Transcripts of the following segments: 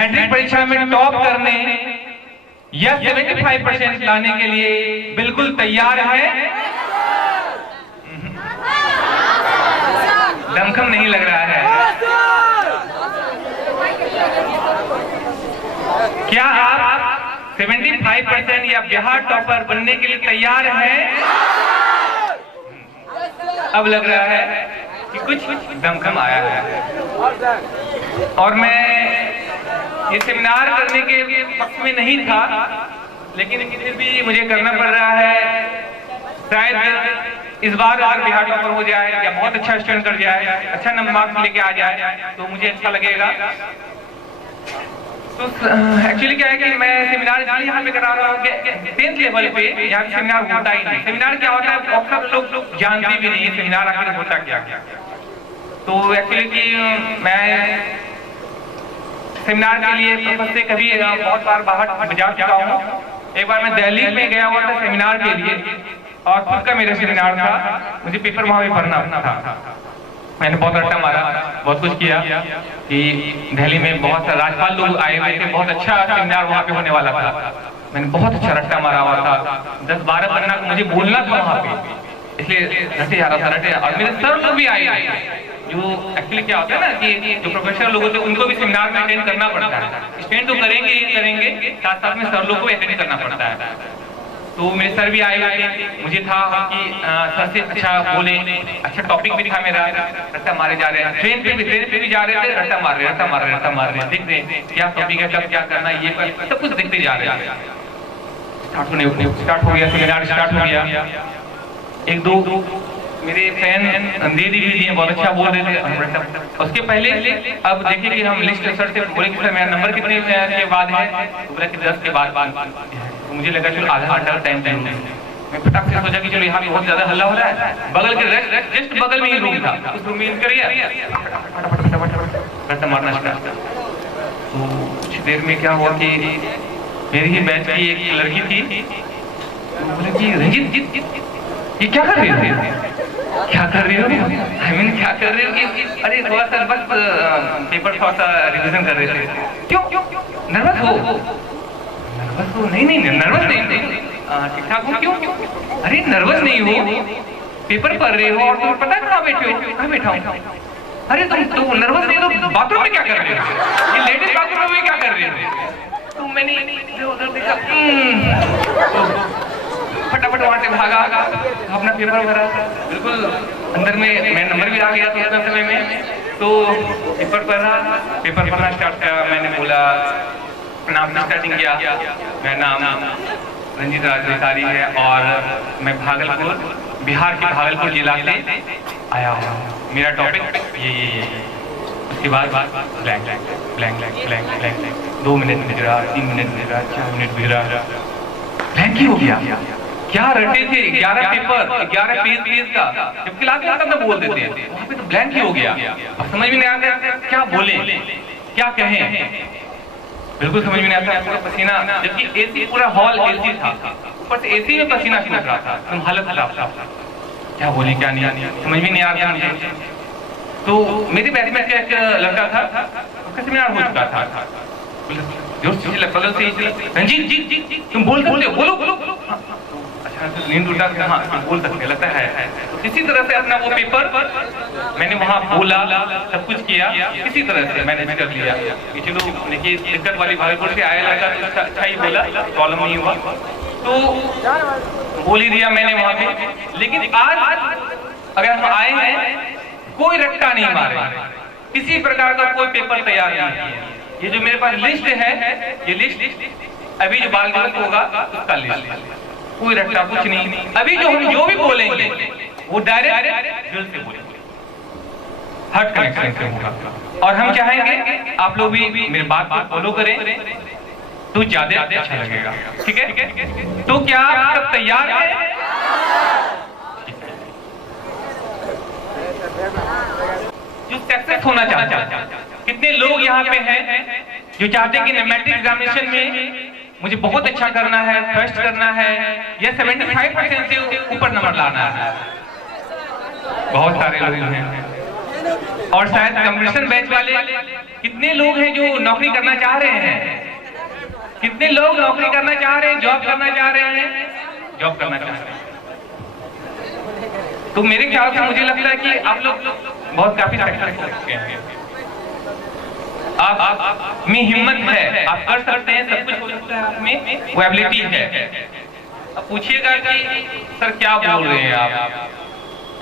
Matric परीक्षा में top करने या 75% लाने के लिए बिल्कुल तैयार है? दमखम नहीं लग रहा है। क्या आप 75% या बिहार टॉपर बनने के लिए तैयार हैं? अब लग रहा है कि कुछ दमखम आया है। और मैं ये सेमिनार करने के पक्ष में नहीं था, लेकिन फिर भी मुझे करना पड़ रहा है। शायद इस बार अगर बिहार टॉपर हो जाए या बहुत अच्छा स्टूडेंट कर जाए, अच्छा नंबर मार्क्स लेके आ जाए तो मुझे अच्छा लगेगा। तो एक्चुअली क्या है कि मैं सेमिनार इसलिए यहाँ पे करा रहा हूँ कि 10th लेवल पे यहाँ पे सेमिनार होता ही नहीं। सेमिनार क्या होता है अक्सर लोग जानते भी नहीं है सेमिनार आखिर होता क्या क्या। तो एक्चुअली कि मैं सेमिनार के लिए पर्पस से कभी बहुत बार बाहर जा चुका हूँ। एक बार मैं दिल्ली में गया हुआ था सेमिनार के लिए और खुद का मेरा सेमिनार था, मुझे पेपर वहाँ भी भरना था। मैंने बहुत रट्टा मारा, बहुत कुछ किया कि दिल्ली में बहुत सारे राज्यपाल लोग आए हुए थे, बहुत अच्छा सेमिनार वहाँ पे होने वाला था। मैंने बहुत अच्छा रट्टा मारा हुआ था, 10-12 पन्ना को मुझे बोलना था वहाँ पे, इसलिए रटे जा रहा था रटे। और मेरे सर लोग भी आए जो एक्चुअली क्या होता है ना कि जो प्रोफेशनल लोग होते हैं उनको भी सेमिनार में अटेंड करना पड़ता है। स्टूडेंट तो करेंगे, साथ साथ में सर लोग को अटेंड करना पड़ता है। तो मेरे सर भी आए हुए थे, मुझे था कि सर से अच्छा बोले, अच्छा टॉपिक भी था मेरा, रट्टा मारे जा रहे हैं। ट्रेन पे भी जा रहे थे, रट्टा मार रहे देख रहे क्या टॉपिक है, कब क्या करना, ये सब कुछ देखते जा रहे हैं। स्टार्ट हो गया सेमिनार, स्टार्ट हो गया। एक दो मेरे फैन दे दी भी बहुत अच्छा बोल रहे थे। उसके पहले अब देखिए कि हम लिस्ट सर से बोले कि सर मेरा नंबर कितने के बाद है, तो बोला कि 10 के बाद। तो मुझे लगा चलो आधा घंटा टाइम मैं फटाक से सोचा कि चलो यहाँ पे बहुत ज्यादा हल्ला हो रहा है, बगल के जस्ट बगल में ही रूम था, उस रूम में इन करिए रट्टा मारना स्टार्ट। तो कुछ देर में क्या हुआ कि मेरी ही बैच की एक लड़की थी, तो बोले कि रंजीत ये क्या कर रही हो, क्या कर रही हो? आई मीन क्या कर रही हो कि अरे थोड़ा सा बस पेपर थोड़ा सा रिवीजन कर रहे थे। क्यों नर्वस हो? नहीं नर्वस नहीं, ठीक ठाक हो। क्यों? अरे नर्वस नहीं हो, पेपर पढ़ रहे हो और तुम्हें पता है कहाँ बैठे हो? कहाँ बैठा हूँ? अरे तुम नर्वस नहीं हो तो बाथरूम में क्या कर रहे हो? ये लेडीज बाथरूम में क्या कर रहे हो? तो मैंने उधर देखा, फटाफट वहां से भागा, अपना पेपर भरा। बिल्कुल अंदर में मैं नंबर भी आ गया था उस समय में। तो पेपर पढ़ना स्टार्ट किया। मैंने बोला नाम से स्टार्टिंग किया, मेरा नाम रंजीत राजधारी है और मैं बिहार के भागलपुर जिला से आया हूँ। मेरा टॉपिक ये। उसके बाद ब्लैंक 2 मिनट गुजरा, 3 मिनट गुजरा, 4 मिनट गुजरा, ब्लैंक ही हो गया। क्या रटे थे 11 पेपर 11 पेज का, जब क्लास में आता था बोल देते हैं, वहाँ पे तो ब्लैंक ही हो गया। अब समझ में नहीं आता क्या बोले क्या कहें, बिल्कुल समझ में नहीं आता। पूरा पसीना, जबकि एसी पूरा हॉल एसी था, ऊपर से एसी में पसीना सूख रहा था, तुम हालत खराब था। क्या बोले क्या नहीं समझ में नहीं आ रहा मुझे। तो मेरे बैच में एक लड़का था, उसका सेमिनार हो चुका था। रंजीत जी तुम बोल सकते हो, बोलो। अच्छा नींद उठा के हाँ बोल सकते लगता है। तो इसी तरह से अपना वो पेपर मैंने वहाँ बोला, सब कुछ किया, इसी तरह से मैनेज कर लिया कि चलो देखिए दिक्कत वाली भागलपुर से आया लड़का तो अच्छा ही बोला, प्रॉब्लम नहीं हुआ, तो बोल ही दिया मैंने वहाँ पे। लेकिन आज अगर हम आए हैं, कोई रट्टा नहीं मारे, किसी प्रकार का कोई पेपर तैयार नहीं किया। ये जो मेरे पास लिस्ट है, ये लिस्ट अभी जो बाल दिवस होगा उसका लिस्ट, कोई रट्टा कुछ नहीं। अभी जो हम जो भी बोलेंगे वो डायरेक्ट दिल से बोलेंगे, हार्ट कनेक्शन से होगा। और हम चाहेंगे आप लोग भी मेरे बात को फॉलो करें तो ज्यादा अच्छा लगेगा, ठीक है? तो क्या आप सब तैयार हैं? जो सक्सेस होना चाहता है, कितने लोग यहाँ पे हैं जो चाहते हैं कि मैट्रिक एग्जामिनेशन में मुझे बहुत अच्छा करना है, फर्स्ट करना है या 75% से ऊपर नंबर लाना है? बहुत सारे लोग हैं। और शायद कंपटीशन बैच वाले कितने लोग हैं जो नौकरी करना चाह रहे हैं? कितने लोग नौकरी करना चाह रहे हैं, जॉब करना चाह रहे हैं, जॉब करना चाह रहे हैं? तो मेरे ख्याल से मुझे लगता है कि आप लोग बहुत काफी सक्सेसफुल हो चुके हैं। आप में हिम्मत है, आप कर सकते हैं, सब कुछ हो सकता है, आप में वो एबिलिटी है। अब पूछिएगा कि सर क्या बोल रहे हैं आप,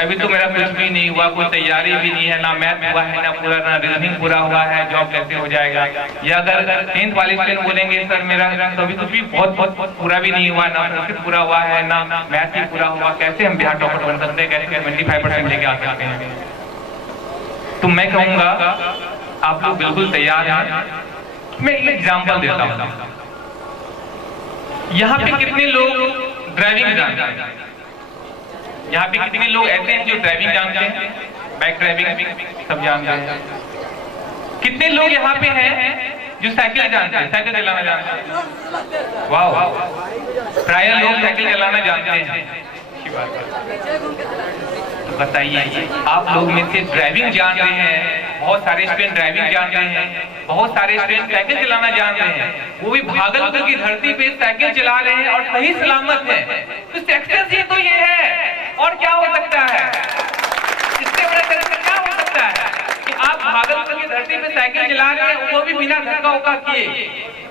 अभी तो मेरा कुछ भी नहीं हुआ, कोई तैयारी भी नहीं है, ना मैथ हुआ है, ना पूरा ना रीजनिंग पूरा हुआ है, जॉब कैसे हो जाएगा? या अगर 10th वाले स्टूडेंट बोलेंगे सर मेरा तो अभी कुछ भी बहुत पूरा भी नहीं हुआ, ना संस्कृत पूरा हुआ है, ना मैथ भी पूरा हुआ, कैसे हम बिहार टॉपर बन सकते हैं, कैसे 25% लेके आ सकते हैं? तो मैं कहूँगा आप लोग बिल्कुल तैयार हैं। मैं एक एग्जाम्पल देता हूँ। यहाँ पे कितने लोग ड्राइविंग जानते हैं? यहाँ पे कितने लोग ऐसे हैं जो ड्राइविंग जानते हैं? बाइक ड्राइविंग सब जानते हैं। कितने लोग यहाँ पे हैं जो साइकिल जानते हैं, साइकिल चलाना जानते हैं? वाह, प्राय लोग साइकिल चलाना जानते हैं। अच्छी बात है। तो बताइए आप लोग में से ड्राइविंग जान रहे हैं, बहुत सारे स्टूडेंट ड्राइविंग जान रहे हैं, बहुत सारे स्टूडेंट साइकिल चलाना जान रहे हैं, वो भी भागलपुर की धरती पे साइकिल चला रहे हैं और सही सलामत है। तो सक्सेस ही तो ये है, और क्या हो सकता है? इससे बड़ा सक्सेस क्या हो सकता है कि आप भागलपुर की धरती पे साइकिल चला रहे हैं, वो भी बिना धक्का उक्का किए,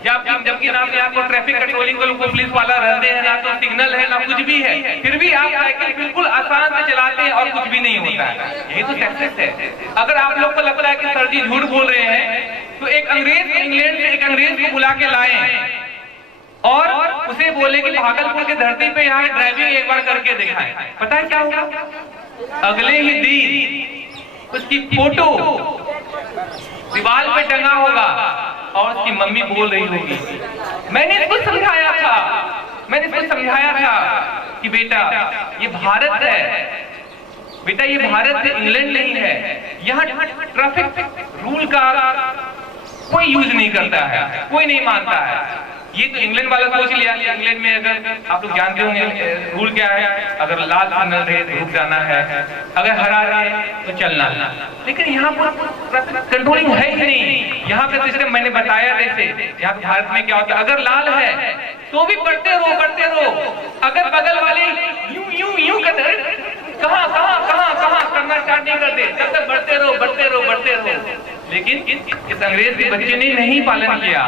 जबकि ना तो आपको ट्रैफिक कंट्रोलिंग को पुलिस वाला रहते हैं, ना तो सिग्नल है, ना कुछ भी है, फिर भी आप साइकिल बिल्कुल आसान से चलाते हैं और कुछ भी नहीं होता है। यही तो सक्सेस है। अगर आप लोग को लगता है कि सर जी झूठ बोल रहे हैं, तो एक अंग्रेज, इंग्लैंड से एक अंग्रेज को बुला के लाए और उसे बोले कि भागलपुर की धरती पे यहाँ ड्राइविंग एक बार करके दिखाएं। पता है क्या होगा? अगले ही दिन उसकी फोटो दीवार पे टंगा होगा और उसकी मम्मी बोल रही होगी, मैंने इसको समझाया था कि बेटा ये भारत है, बेटा ये भारत है, इंग्लैंड नहीं है। यहाँ ट्रैफिक रूल का कोई यूज नहीं करता है, कोई नहीं मानता है। ये तो इंग्लैंड वाला सोच लिया कि इंग्लैंड में अगर आप लोग जानते होंगे रूल क्या है, अगर लाल सिग्नल रहे तो रुक जाना है, अगर हरा रहे तो चलना। लेकिन यहाँ पर कंट्रोलिंग है ही नहीं। यहाँ पे सिस्टम मैंने बताया जैसे यहाँ भारत में क्या होता है, अगर लाल है तो भी बढ़ते रहो, अगर बगल वाले यूं करते कहाँ करना स्टार्ट नहीं करते, तब तक बढ़ते रहो। लेकिन इस अंग्रेज के बच्चे ने नहीं पालन किया,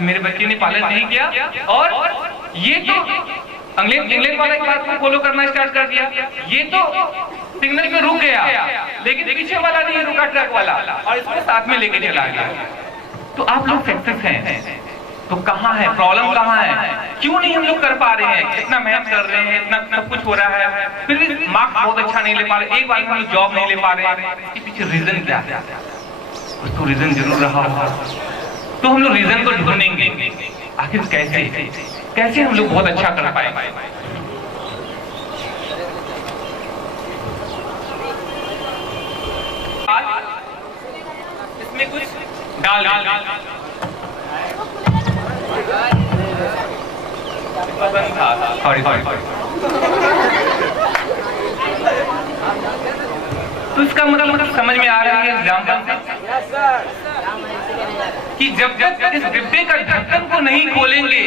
मेरे बच्चे ने पालन नहीं किया, और ये तो इंग्लैंड वाला की बात को फॉलो करना स्टार्ट कर दिया। ये तो सिग्नल पे रुक गया, लेकिन पीछे वाला नहीं रुका, ट्रक वाला, और इसको साथ में लेके चला गया। तो आप लोग सक्सेस हैं, तो कहाँ है प्रॉब्लम, कहाँ है? क्यों नहीं हम लोग कर पा रहे हैं? इतना मेहनत कर रहे हैं, इतना सब कुछ हो रहा है, फिर भी मार्क्स बहुत अच्छा नहीं ले पा रहे, एक बार में जॉब नहीं ले पा रहे हैं। इसके पीछे रीजन क्या है? कुछ तो रीजन जरूर रहा होगा। तो हम लोग रीजन को ढूंढेंगे, आखिर कैसे हम लोग बहुत अच्छा कर पाएंगे। इसमें कुछ डाल तो इसका मतलब समझ में आ रहा है एग्जाम्पल से कि जब इस डिब्बे का ढक्कन को नहीं खोलेंगे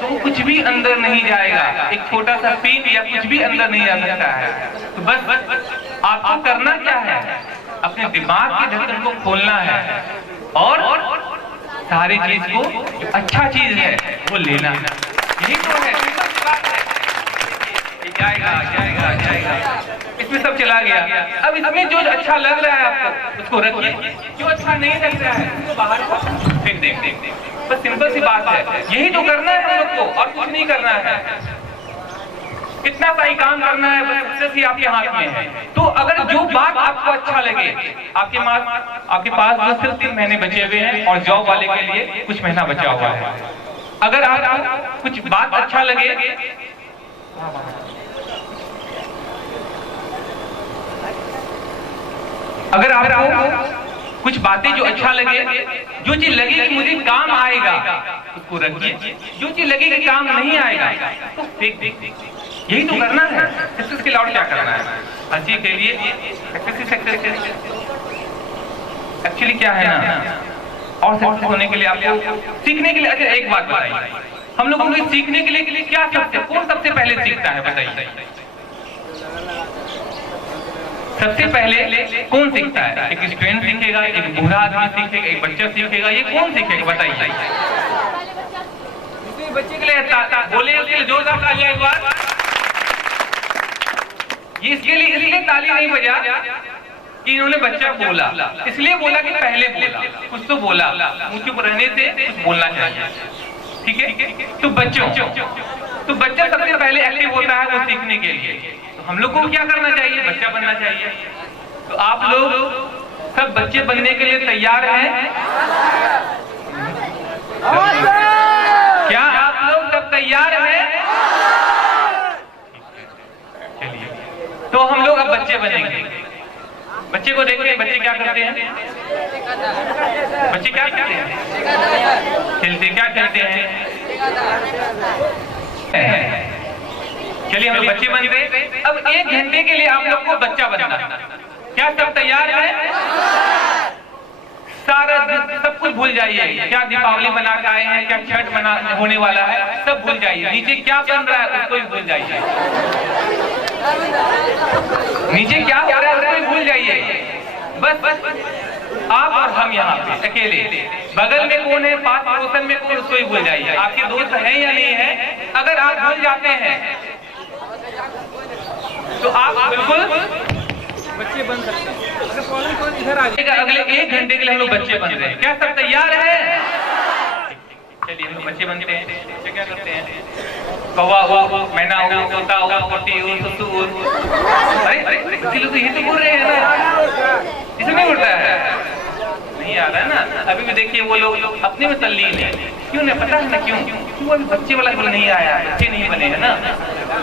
तो कुछ भी अंदर नहीं जाएगा। एक छोटा सा पिन या कुछ भी अंदर नहीं आ सकता है। तो बस आपको करना क्या है, अपने दिमाग के ढक्कन को खोलना है और सारी चीज को जो अच्छा चीज है वो लेना है। यही तो है, जाएगा इसमें सब चला गया। अब इसमें जो अच्छा लग रहा है आपको उसको रखिए, जो अच्छा नहीं लग रहा है तो बाहर फेंक देंगे। बस सिंपल सी बात है, यही तो करना है हम लोग को, और कुछ नहीं करना है। कितना सही काम करना है, बस सक्सेस ही आपके हाथ में है। तो अगर जो बात आपको अच्छा लगे, आपके पास जो सिर्फ 3 महीने बचे हुए हैं और जॉब वाले के लिए कुछ महीना बचा हुआ है, अगर आपको कुछ बात अच्छा लगे, अगर आपको कुछ बातें जो अच्छा लगे, जो चीज लगे कि मुझे काम आएगा उसको रखिए, जो चीज लगे कि काम नहीं आएगा तो फेंक दीजिए। यही तो करना है। इसके अलावा क्या करना है? हर चीज के लिए एक्चुअली क्या है ना, और सक्सेस होने के लिए आपको सीखने के लिए, अच्छा एक बात बताइए, हम लोगों को सीखने के लिए क्या कौन सबसे पहले सीखता है बताइए? सबसे पहले कौन सीखता है? एक स्टूडेंट सीखेगा, एक बूढ़ा आदमी सीखेगा, एक बच्चा सीखेगा, ये कौन सीखेगा बताइए? बच्चे के लिए बोले, उसके लिए जोरदार तालियां एक बार। ये इसके लिए इसलिए ताली नहीं बजा कि इन्होंने बच्चा बोला, इसलिए बोला कि पहले बोला, कुछ तो बोला, मुंह चुप रहने से कुछ बोलना चाहिए, ठीक है? तो बच्चा सबसे पहले एक्टिव होता है वो सीखने के लिए। तो हम लोग को क्या करना चाहिए? बच्चा बनना चाहिए। तो आप लोग सब बच्चे बनने के लिए तैयार हैं? क्या आप लोग सब तैयार हैं? चलिए, तो हम लोग अब बच्चे बनेंगे। बच्चे को देखिए, बच्चे क्या करते हैं? बच्चे क्या करते हैं? खेलते, क्या खेलते हैं? चलिए हम लोग बच्चे बन गए। अब 1 घंटे के लिए आप लोग को बच्चा बनना। क्या सब तैयार है? सारा सब कुछ भूल जाइए। क्या दीपावली मना के आए हैं, क्या छठ मना होने वाला है, सब भूल जाइए। नीचे क्या बन रहा है उसको भी भूल जाइए। नीचे क्या हो रहा है उसको भी भूल जाइए। बस आप और हम यहाँ पे अकेले। बगल में कौन है, पास पड़ोसन में कौन, उसको भी भूल जाइए। आपके दोस्त हैं या नहीं है? अगर आप भूल जाते हैं तो आप बिल्कुल बच्चे बन सकते हैं। इधर आ जाएगा। अगले 1 घंटे के लिए हम लोग बच्चे बन रहे हैं। क्या सब तैयार है? चलिए हम लोग बच्चे बनते हैं। बच्चे क्या करते हैं? कौवा हो, मैना हो, तोता हो, पोटी हो, सुसु हो। अरे किसी लोग यही तो बोल रहे हैं ना, इसमें उड़ता है नहीं आ रहा है ना। अभी भी देखिए वो लोग अपने में तल्लीन है। क्यों नहीं पता है ना? क्यों अभी बच्चे वाला बोल नहीं आया, बच्चे नहीं बने है ना।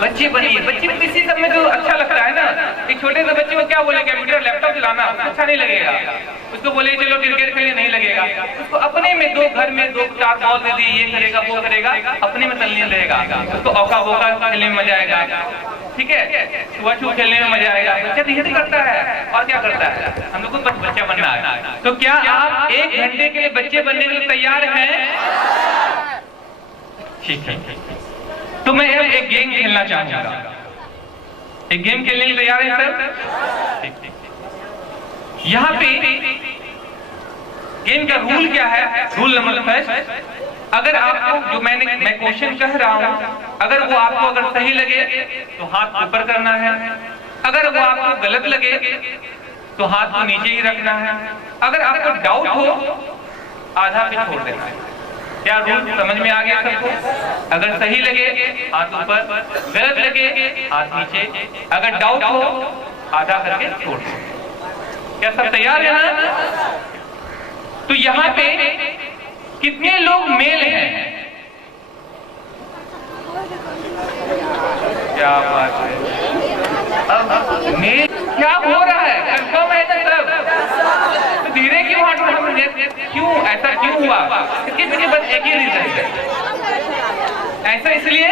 बच्चे बनिए। बच्चे को इसी सब में जो अच्छा लगता है ना, एक छोटे से बच्चे को क्या बोले, कंप्यूटर लैपटॉप चलाना अच्छा नहीं लगेगा। उसको बोले चलो क्रिकेट खेलने, नहीं लगेगा। उसको अपने में घर में 2-4 बॉल दे दी, ये करेगा वो करेगा, अपने में तल्लीन रहेगा। उसको औका बोका खेलने में मजा आएगा, ठीक है? छुआ-छू खेलने में मजा आएगा। बच्चा तो यही करता है और क्या करता है? हम लोग को बस बच्चा बनना है। तो क्या आप 1 घंटे के लिए बच्चे बनने के लिए तैयार हैं? ठीक है। तो मैं एक गेम खेलना चाहूंगा। एक गेम खेलने के लिए तैयार है सर? ठीक। यहाँ पे गेम का रूल क्या है? रूल नंबर 1, अगर आपको जो मैं क्वेश्चन कह रहा हूं, अगर वो आपको अगर सही लगे तो हाथ ऊपर करना है। अगर वो आपको गलत लगे तो हाथ को नीचे ही रखना है। अगर आपको डाउट हो आधा पे छोड़ देना है। क्या रूल समझ में आ गया सबको? अगर सही लगे हाथ ऊपर, गलत लगे हाथ नीचे, अगर डाउट हो आधा करके छोड़ दो। क्या सब तैयार है ना? तो यहाँ पे कितने लोग मेल हैं? क्या बात है। अब मेल क्या हो रहा है? कंफर्म है ना सब? तो धीरे क्यों क्यों ऐसा क्यों हुआ? इसके पीछे बस एक ही रीजन है। ऐसा इसलिए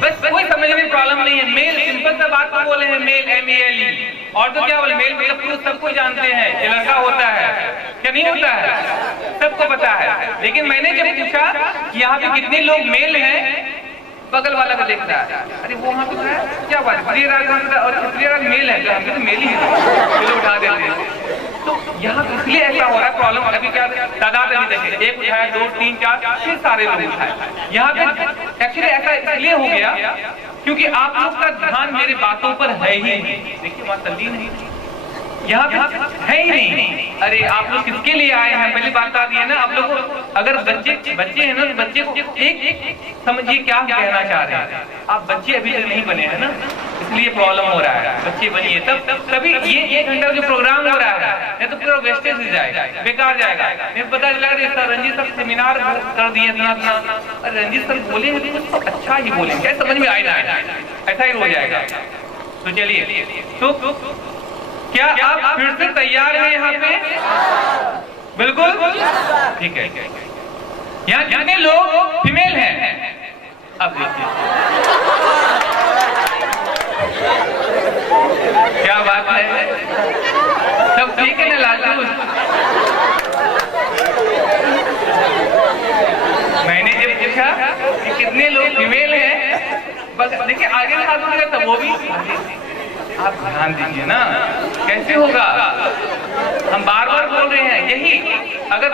बस कोई समझने में प्रॉब्लम नहीं है। मेल सिंपल सा बात को बोले हैं, मेल MELE। और तो क्या बोले, मेल मतलब पुरुष सबको जानते हैं, ये लड़का होता है क्या नहीं होता है, सबको पता है। लेकिन मैंने जब पूछा कि यहाँ पे कितने लोग मेल हैं, बगल वाला को देखता है, अरे वो वहाँ पे है क्या बात है, प्रियराज और प्रियराज मेल है, हम तो मेल ही है, चलो उठा देते हैं। तो यहाँ इसलिए ऐसा हो रहा है प्रॉब्लम। अभी क्या तादाद अभी देखें, 1 उठाया, 2, 3, 4, फिर सारे लोग उठाए। यहाँ पे एक्चुअली ऐसा इसलिए हो गया क्योंकि आप लोग का ध्यान मेरी बातों पर है ही नहीं। देखिए वहाँ तल्लीन नहीं, यहाँ पे है ही नहीं। अरे आप लोग किसके लिए आए हैं, पहली बात बता दी है ना। आप लोग अगर बच्चे हैं ना, बच्चे को एक समझिए क्या कहना चाह रहे हैं। आप बच्चे अभी तक नहीं बने हैं ना, इसलिए प्रॉब्लम हो रहा है। बच्चे बनिए तभी ये 1 घंटा जो प्रोग्राम हो रहा है, नहीं तो पूरा वेस्टेज हो जाएगा, बेकार जाएगा। नहीं पता चला रंजीत सर सेमिनार कर दिए इतना। अरे रंजीत सर बोले तो अच्छा ही बोले, क्या समझ में आएगा, ऐसा ही हो जाएगा। तो चलिए, तो क्या आप फिर से तैयार हैं यहाँ पे? बिल्कुल ठीक है। यहाँ कितने लोग फीमेल हैं? अब देखिए बात है? सब ठीक है ना लालू? मैंने जब पूछा कि कितने लोग फीमेल हैं, बस देखिए आगे हाथ उठेगा तब वो भी, आप ध्यान दीजिए ना, कैसे होगा? हम बार बार बोल रहे हैं यही, अगर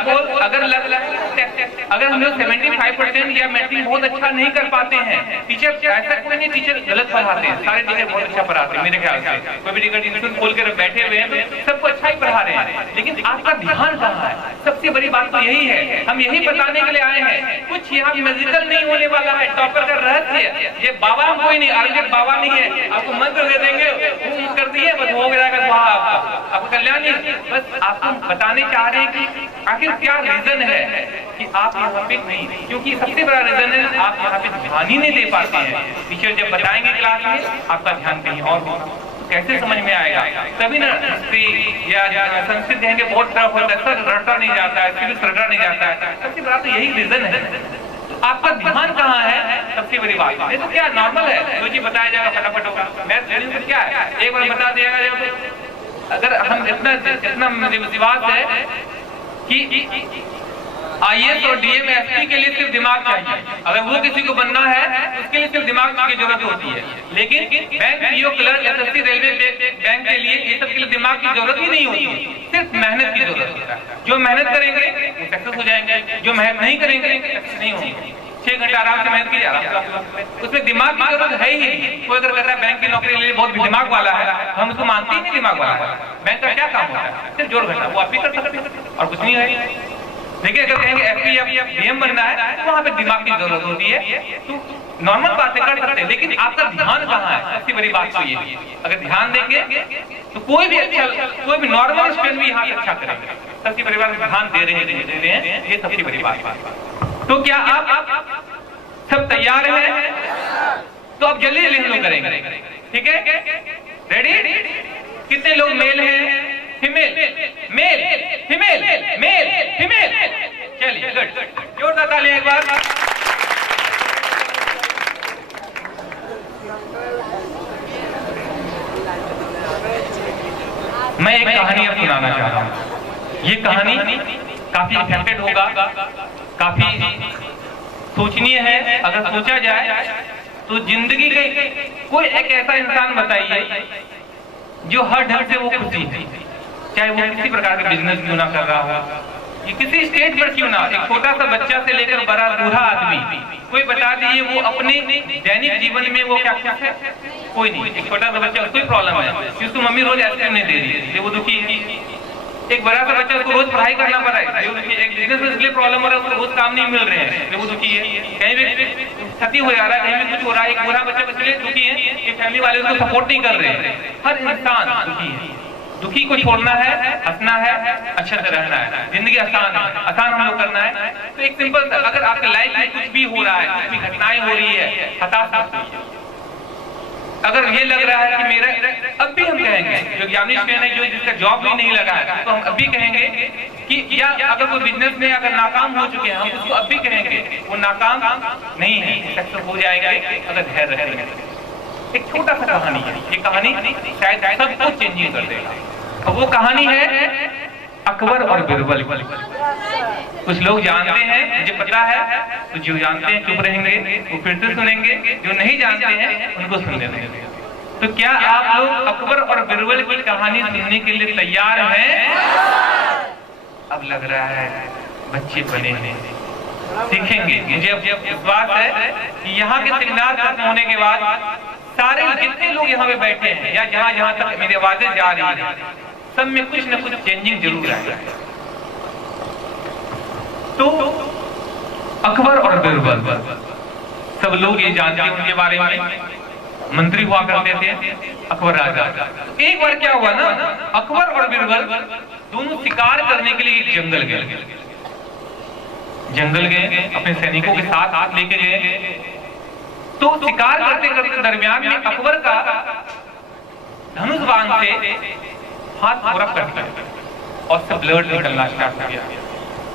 हम लोग 75% या मैट्रिक बहुत अच्छा नहीं कर पाते हैं, टीचर ऐसा कोई नहीं टीचर गलत पढ़ाते हैं, सारे टीचर बहुत अच्छा पढ़ाते हैं मेरे ख्याल से, कोई भी टीचर ट्यूशन खोल कर बैठे हुए हैं तो सबको अच्छा ही पढ़ा रहे हैं, लेकिन आपका ध्यान कहाँ है? सबसे बड़ी बात तो यही है, हम यही बताने के लिए आए हैं, कुछ यहाँ म्यूजिकल नहीं होने वाला है, टॉपर का रहस्य, ये बाबा हम कोई नहीं, अर्जेंट बाबा नहीं है, आपको मंत्र दे देंगे कर दिए बस हो गया आपका कल्याण नहीं, बस आपको बताने चाह रहे हैं कि आखिर क्या रीजन है कि आप यहाँ पे नहीं, क्योंकि सबसे बड़ा रीजन है आप यहाँ पे ध्यान ही नहीं दे पाते हैं। टीचर जब बताएंगे क्लास में आपका ध्यान कहीं और होगा, कैसे समझ में आएगा? तभी ना हिस्ट्री या संस्कृत देंगे बहुत टफ होता है, सर रटा नहीं जाता है, सिविक्स रटा नहीं जाता है, सबसे बड़ा तो यही रीजन है। आपका ध्यान कहाँ है? सबसे बड़ी बात है। तो क्या नॉर्मल है जो जी बताया जाएगा फटाफट होगा, मैथ तो क्या है एक बार बता दिया जाएगा। अगर हम इतना विवाद है कि IAS और DM SP के लिए सिर्फ दिमाग चाहिए, अगर वो किसी को बनना है तो उसके लिए सिर्फ दिमाग की जरूरत होती है, लेकिन bank PO clerk SSC railway bank के लिए ये सब के लिए दिमाग की जरूरत ही नहीं होती, सिर्फ मेहनत की जरूरत होता है। जो मेहनत करेंगे वो सक्सेस हो जाएंगे, जो मेहनत नहीं करेंगे सक्सेस नहीं होंगे। 6 घंटे आराम से मेहनत कीजिए, उसमें दिमाग की जरूरत है ही नहीं। कोई अगर कहता है बैंक की नौकरी के लिए बहुत दिमाग वाला है, हम उसको मानते ही नहीं दिमाग वाला है। बैंक का क्या काम होता है? सिर्फ जोर घटा, वो आप भी कर सकते हैं और कुछ नहीं है। देखिए अगर कहेंगे FP या DM बनना है तो वहाँ पे दिमाग की जरूरत होती है, तो नॉर्मल बातें कर सकते हैं, लेकिन आपका ध्यान कहाँ है? सबसे बड़ी बात तो ये है, अगर ध्यान देंगे तो कोई भी नॉर्मल स्टूडेंट भी यहाँ अच्छा करेगा। सबसे बड़ी बात ध्यान दे रहे हैं, ये सबसे बड़ी बात है। तो क्या आप सब तैयार हैं? तो आप जल्दी जल्दी हम लोग करेंगे, ठीक है? रेडी? कितने लोग मेल हैं? Female, male, female, male, female, चलिए गुड, जोरदार ताली एक बार। मैं एक कहानी अब सुनाना चाह रहा हूँ। ये कहानी काफी इफेक्टेड होगा, काफी सोचनीय है। अगर सोचा जाए तो जिंदगी के कोई एक ऐसा इंसान बताइए जो हर ढंग से वो खुशी है, चाहे वो किसी प्रकार का बिजनेस क्यों ना कर रहा हो, ये किसी स्टेज पर क्यों ना, एक छोटा सा बच्चा से लेकर बड़ा बूढ़ा आदमी, कोई बता दीजिए वो अपने दैनिक जीवन में वो क्या खुश है? कोई नहीं। एक छोटा सा बच्चा कोई प्रॉब्लम है कि उसको मम्मी रोज आइसक्रीम नहीं दे रही है, वो दुखी है। एक बड़ा सा बच्चा उसको रोज पढ़ाई करना पड़ रहा है, एक बिजनेस में इसलिए प्रॉब्लम हो रहा है, उसको रोज काम नहीं मिल रहे हैं, वो दुखी है। कहीं भी क्षति हो जा रहा है, कहीं भी कुछ हो रहा है, एक बूढ़ा बच्चा इसलिए दुखी है कि फैमिली वाले उसको सपोर्ट नहीं कर रहे हैं। हर इंसान दुखी है। दुखी को छोड़ना है, हंसना है, अच्छा से रहना है, जिंदगी आसान है, आसान हम लोग करना है। तो एक सिंपल, अगर आपके लाइफ में कुछ भी हो रहा है, कुछ भी घटनाएं हो रही है, हताश मत होइए। अगर ये लग रहा है कि मेरा, अब भी हम कहेंगे जो ज्ञानी स्टूडेंट है, जो जिसका जॉब भी नहीं लगा है, तो हम अब भी कहेंगे कि या अगर कोई बिजनेस में अगर नाकाम हो चुके हैं, हम उसको अब भी कहेंगे वो नाकाम नहीं है, सक्सेस हो जाएगा अगर धैर्य रखेंगे। एक छोटा सा कहानी है, ये कहानी शायद सब कुछ चेंजिंग कर देगा। और वो कहानी है अकबर और बिरबल। कुछ लोग जानते हैं, मुझे पता है, तो जो जानते हैं चुप रहेंगे, वो फिर से सुनेंगे, जो नहीं जानते हैं उनको सुनने देंगे। तो क्या आप लोग अकबर और बिरबल की कहानी सुनने के लिए तैयार हैं? अब लग रहा है बच्चे बने हैं, सीखेंगे। मुझे अब विश्वास है कि यहाँ के सेमिनार खत्म होने के बाद सारे जितने लोग यहाँ पे बैठे हैं या जहाँ जहाँ तक मेरी आवाजें जा रही हैं, सब में कुछ न कुछ चेंजिंग जरूर आएगा। तो अकबर और बिरबल, सब लोग ये जानते हैं उनके बारे में, मंत्री हुआ करते थे अकबर राजा। एक बार क्या हुआ ना, अकबर और बिरबल दोनों शिकार करने के लिए एक जंगल गए। अपने सैनिकों के साथ लेके गए। तो शिकार करते करते दरमियान में अकबर का धनुष बाण से हाथ पूरा कट गया और सब ब्लड निकलना स्टार्ट हो गया।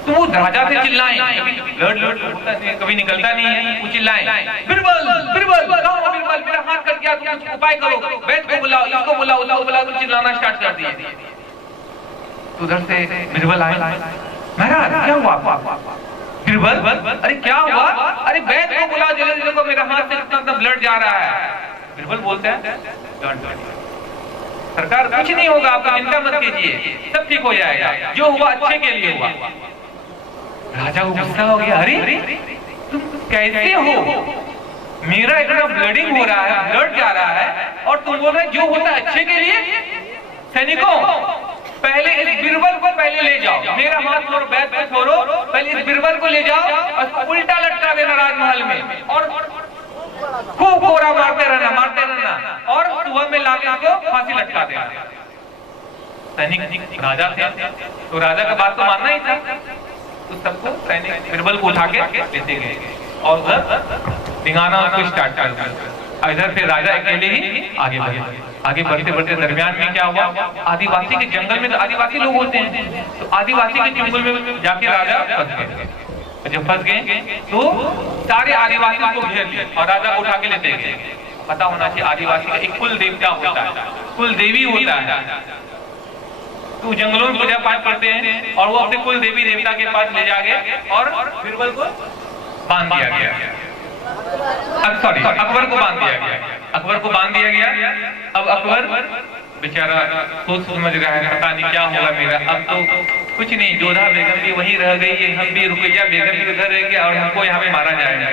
तो वो राजा से चिल्लाएं, ब्लड कभी निकलता नहीं है, वो चिल्लाएं, बिरबल बिरबल बिरबल मेरा हाथ कट गया, तुम कुछ उपाय करो, वैद्य को बुलाओ, इसको बुलाओ, उसको बुलाओ, तो चिल्लाना स्टार्ट कर दिए। तो उधर से बिरबल आए, महाराज क्या हुआ? बिरबल अरे क्या हुआ? अरे वैद्य को बुलाओ जल्दी, देखो मेरा हाथ से इतना ब्लड जा रहा है। बिरबल बोलते हैं सरकार कुछ नहीं होगा, आप चिंता मत कीजिए, सब ठीक हो जाएगा, जो हुआ अच्छे के लिए हुआ। राजा को गुस्सा हो गया, अरे तुम कैसे हो? मेरा इतना ब्लडिंग हो रहा है, ब्लड जा रहा है, और तुम बोल रहे जो होता है अच्छे के लिए। सैनिकों पहले इस बिरबल को पहले ले जाओ, मेरा हाथ छोड़ो, बैठ पे छोड़ो, पहले इस बिरबल को ले जाओ और उल्टा लटका देना राजमहल में, और खूब कोरा मारते रहना, और सुबह में लाके इसको फांसी लटका देना। सैनिक राजा थे तो राजा का बात तो मानना ही था, तो सबको सैनिक बिरबल को उठा के लेते गए और उधर धिंगाना उसको स्टार्ट कर दिया। इधर से राजा अकेले ही आगे बढ़े। आगे बढ़ते बढ़ते दरमियान में क्या हुआ, आदिवासी के जंगल में तो आदिवासी लोग होते हैं, तो आदिवासी के जंगल में जाके राजा फंस गए। जब फंस गए तो सारे आदिवासियों को घेर लिए और राजा को उठा के लेते गए। पता होना चाहिए आदिवासी का एक कुल देवता होता है, कुल देवी होता है, तो जंगलों में पूजा पाठ करते हैं, और वो अपने कुल देवी देवता के पास ले जाके और बिरबल को बांध दिया गया। सॉरी, अकबर को बांध दिया गया, अकबर को बांध दिया गया। अब अकबर बेचारा सोच समझ रहा है, पता नहीं क्या होगा मेरा, अब तो कुछ नहीं, जोधा बेगम भी वहीं रह गई है, हम भी, रुकैया बेगम भी उधर रह गया, और हमको यहाँ पे मारा जाएगा,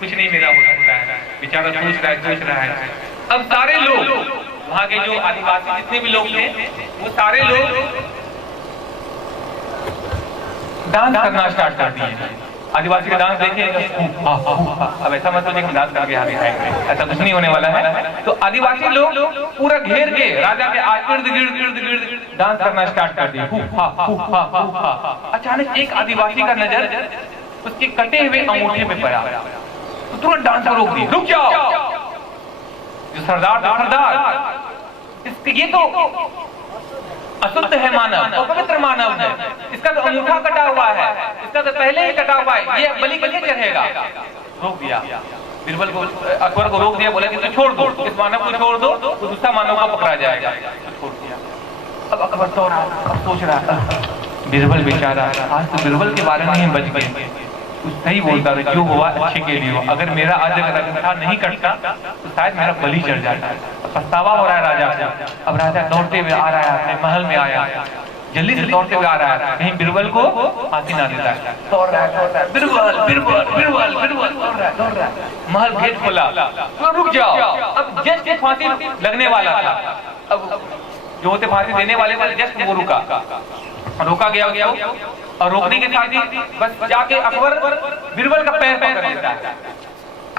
कुछ नहीं मेरा हो सकता है। बेचारा सोच रहा है। अब सारे लोग वहाँ के जो आदिवासी जितने भी लोग थे, वो सारे लोग डांस करना स्टार्ट कर दिए। आदिवासी का डांस देखें, अब ऐसा मतलब हम डांस करके आगे आएंगे, ऐसा कुछ नहीं होने वाला है। तो आदिवासी लोग पूरा घेर के राजा के इर्द गिर्द डांस करना स्टार्ट कर दिए। अचानक एक आदिवासी का नजर उसके कटे हुए अंगूठे पे पड़ा, तो तुरंत डांस को रोक दिया, रुक जाओ, जो सरदार, ये तो अशुद्ध है मानव, अपवित्र मानव है, इसका तो अंगूठा कटा हुआ है, इसका तो पहले ही कटा हुआ है, ये बलि कैसे चढ़ेगा? रोक दिया बिरबल को, अकबर को रोक दिया, बोला कि तो छोड़ दो, इस मानव को छोड़ दो, तो दूसरा मानव को पकड़ा जाएगा, छोड़ दिया। अब अकबर तो सोच रहा था, बिरबल बेचारा, आज तो बिरबल के बारे में ही बच गए, सही बोलता था, जो हुआ अच्छे के लिए हो, अगर मेरा आज अगर अंगूठा नहीं कटता तो शायद मेरा बलि चढ़ जाता। पछतावा हो रहा है राजा से। अब राजा दौड़ते हुए आ रहा है, अपने महल में आया, जल्दी से दौड़ते हुए आ रहा है, कहीं बिरबल को फांसी ना देता है। दौड़ रहा है, बिरबल बिरबल बिरबल बिरबल, दौड़ रहा है। महल गेट खोला, तो रुक जाओ, अब जस्ट फांसी लगने वाला था, अब जो होते फांसी देने वाले थे, जस्ट वो रोका गया, और रोकने के साथ ही बस जाके अकबर बिरबल का पैर पकड़ लेता है।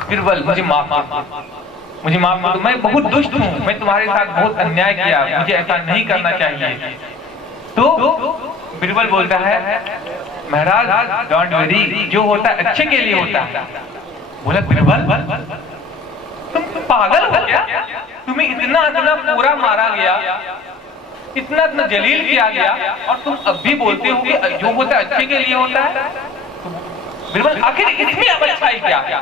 बिरबल मुझे माफ कर, मैं बहुत दुष्ट हूँ, मैं तुम्हारे साथ बहुत अन्याय किया, मुझे ऐसा नहीं करना चाहिए। तो बिरबल बोलता है, महाराज डोंट वरी, जो होता है अच्छे के लिए होता है। बोला बिरबल तुम पागल हो क्या? तुम्हें इतना पूरा मारा गया, इतना जलील किया गया, और तुम अब भी बोलते हो कि जो होता है अच्छे के लिए होता है। बिरबल आखिर इसमें अब अच्छाई क्या?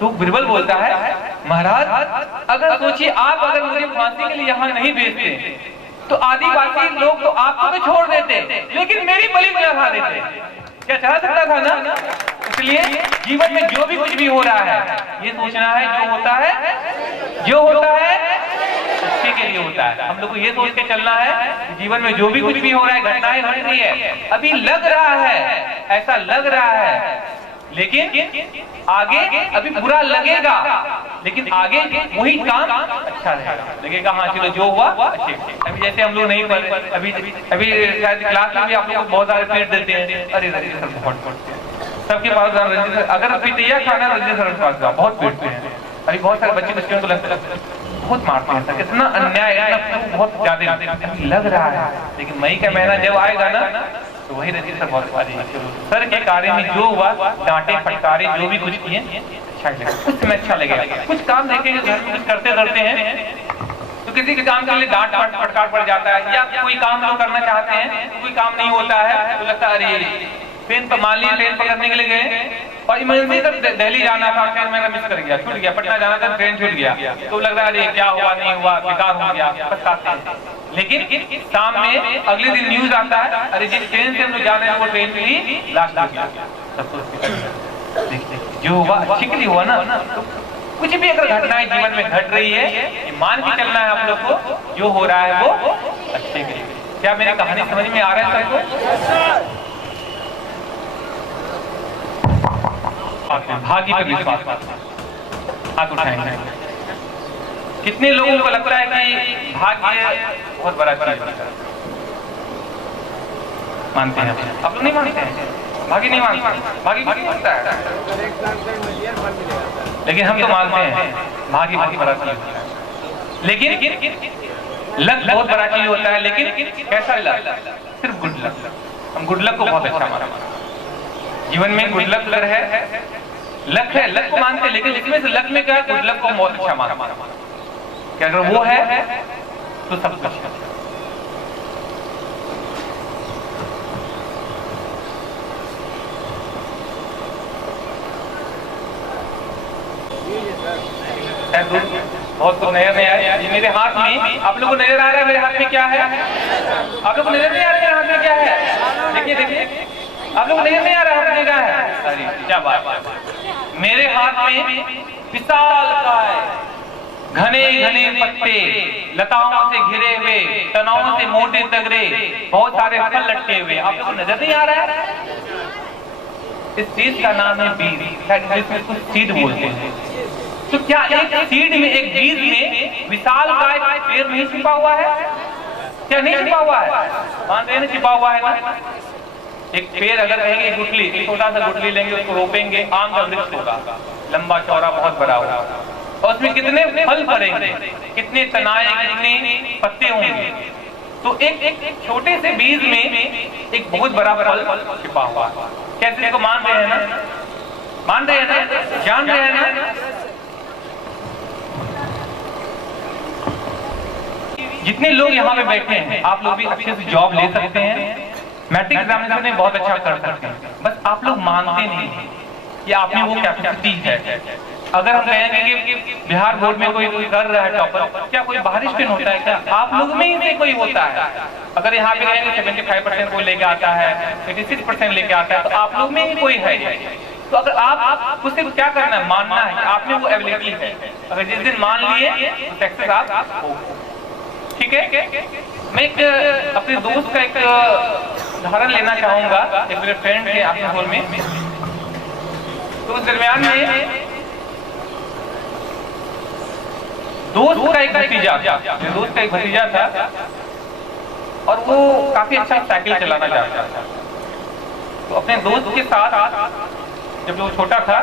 तो बिरबल बोलता है, महाराज अगर सोचिए, आप अगर मुझे फांसी के लिए यहाँ नहीं भेजते तो आदिवासी लोग तो आपको तो छोड़ देते, लेकिन मेरी बलि चढ़ा देते। क्या चढ़ा सकता था ना? इसलिए जीवन में जो भी कुछ भी हो रहा है, ये सोचना है जो होता है अच्छे के लिए होता है। हम लोग को ये सोच के चलना है कि जीवन में जो भी कुछ भी हो रहा है, घटनाएं घट रही है, अभी लग रहा है, ऐसा लग रहा है, लेकिन आगे अभी बुरा लगेगा, लेकिन आगे वही काम अच्छा लगेगा। हाँ चलो जो हुआ अच्छे। अभी जैसे हम लोग नहीं पढ़, अभी शायद क्लास में भी आप लोग बहुत सारे पीट देते हैं, अरे रंजित सर बहुत पढ़ते हैं, सबके पास रंजित सर, अगर पिटिया खाना रंजित सर के पास जाओ, बहुत पीटते हैं। अभी बहुत सारे बच्चे को लगता है बहुत मारते हैं, इतना अन्याय, बहुत ज्यादा लग रहा है, लेकिन मई का महीना जब आएगा ना, तो वही रंजित सर बहुत सर के कार्य में जो हुआ, डांटे फटकारे जो भी कुछ किए, अच्छा लगेगा, कुछ समय अच्छा लगेगा। कुछ काम देखेंगे घर में कुछ करते हैं, तो किसी के काम के लिए डांट फटकार पड़ जाता है, या कोई काम जो करना चाहते हैं कोई काम नहीं होता है, तो लगता है अरे ट्रेन पर मान ली ट्रेन पकड़ने के लिए गए और इमरजेंसी तक दिल्ली जाना था, ट्रेन मैंने मिस कर गया, छूट गया, पटना जाना था, ट्रेन छूट गया, तो लग रहा है अरे क्या हुआ नहीं हुआ, बेकार हो गया, पछताते हैं। लेकिन शाम में अगले दिन न्यूज आता है, अरे जिस ट्रेन से हम लोग जा रहे हैं वो ट्रेन मिली, लास्ट हो गया। जो हुआ अच्छे के लिए हुआ ना। तो कुछ भी अगर घटनाएं जीवन में घट रही है, ये मान के चलना है आप लोग को, जो हो रहा है वो अच्छे के लिए। क्या मेरी कहानी समझ में आ रहा है सबको? भाग्य पर विश्वास, हाथ उठाएंगे। कितने लोगों को लगता है कि भाग्य बहुत बड़ा चीज है? मानते हैं आप लोग? नहीं मानते हैं? भाग्य नहीं मानते, भाग्य नहीं मानता है, लेकिन हम तो मानते हैं भाग्य बहुत बड़ा चीज होता है। लेकिन लक बहुत बड़ा चीज होता है, लेकिन कैसा लक? सिर्फ गुड लक। हम गुड लक को बहुत अच्छा मानते, जीवन में गुड लक है, लक है, लक को मानते हैं, लेकिन इसमें से लक में क्या है? गुड लक को बहुत अच्छा मानते हैं कि अगर वो है तो सब कुछ है। बहुत कुछ नजर नहीं आया। ये मेरे हाथ में, आप लोगों को नजर आ रहा है मेरे हाथ में क्या है? आप लोग को नजर नहीं आ रहा है मेरे हाथ में क्या है? देखिए देखिए, आप लोग नजर नहीं आ रहा है हाथ में क्या है? अरे क्या बात! मेरे हाथ में विशालकाय घने घने पत्ते, लताओं से घिरे हुए, तनाओं से मोटे तगड़े, बहुत सारे फल लटके हुए, आप लोग को नजर नहीं आ रहा है? इस चीज का नाम है बीज, कुछ सीड बोलते हैं। तो क्या एक सीड में, एक बीज में विशालकाय पेड़ नहीं छिपा हुआ है? क्या नहीं छिपा हुआ है? मान रहे हैं छिपा हुआ है ना? एक पेड़ अगर कहेंगे गुठली, एक छोटा सा गुठली लेंगे, उसको रोपेंगे, आम का वृक्ष होगा, लंबा चौड़ा बहुत बड़ा होगा, और उसमें कितने फल पड़ेंगे, कितने तनाए, कितने पत्ते होंगे। तो एक छोटे से बीज में एक बहुत बड़ा फल छिपा हुआ है। कैसे इसको मान रहे हैं ना? मान रहे हैं ना? जान रहे हैं ना? जितने लोग यहाँ पे बैठे हैं, आप लोग भी अच्छे से जॉब ले सकते हैं, मैट्रिक एग्जामिनेशन में बहुत अच्छा कर सकते हैं, बस आप लोग मानते नहीं कि आप में वो कैपेसिटी है। अगर हम कहेंगे कि बिहार बोर्ड में कोई कर रहा है टॉपर, क्या कोई बाहरी स्टूडेंट होता है? क्या आप लोग में ही से कोई होता है? अगर यहाँ पे कहेंगे 75% कोई लेके आता है, 86% लेके आता है, तो आप लोग में ही कोई है। तो अगर आपको सिर्फ क्या करना है? मानना है कि आप में वो एबिलिटी है। अगर जिस दिन मान लिए तो सक्सेस आप हो। ठीक है? मैं एक अपने दोस्त का एक उदाहरण लेना चाहूंगा। एक मेरे फ्रेंड थे आपके हॉल में, तो उस दरमियान में दोस्त का एक भतीजा था और वो काफी अच्छा साइकिल चलाना चाहता था। तो अपने दोस्त के साथ जब वो छोटा था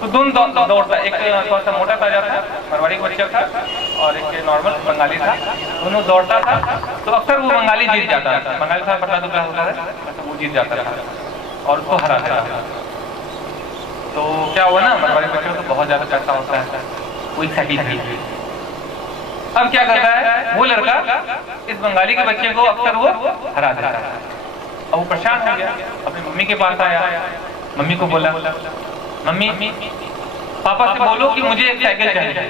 तो दोनों दौड़ता, एक थोड़ा सा मोटा ताजा था, मारवाड़ी का बच्चा था, और एक नॉर्मल बंगाली था। दोनों दौड़ता था तो अक्सर वो बंगाली जीत जाता था। बंगाली था पतला दुबला होता है, तो वो जीत जाता था और उसको हराता था। तो क्या हुआ ना, मारवाड़ी बच्चों को बहुत ज्यादा पैसा होता है, कोई साइकिल खरीदी। अब क्या करता है वो लड़का, इस बंगाली के बच्चे को अक्सर वो हरा देता है। अब वो परेशान हो गया, अपनी मम्मी के पास आया, मम्मी को बोला, मम्मी पापा से बोलो कि मुझे एक साइकिल चाहिए।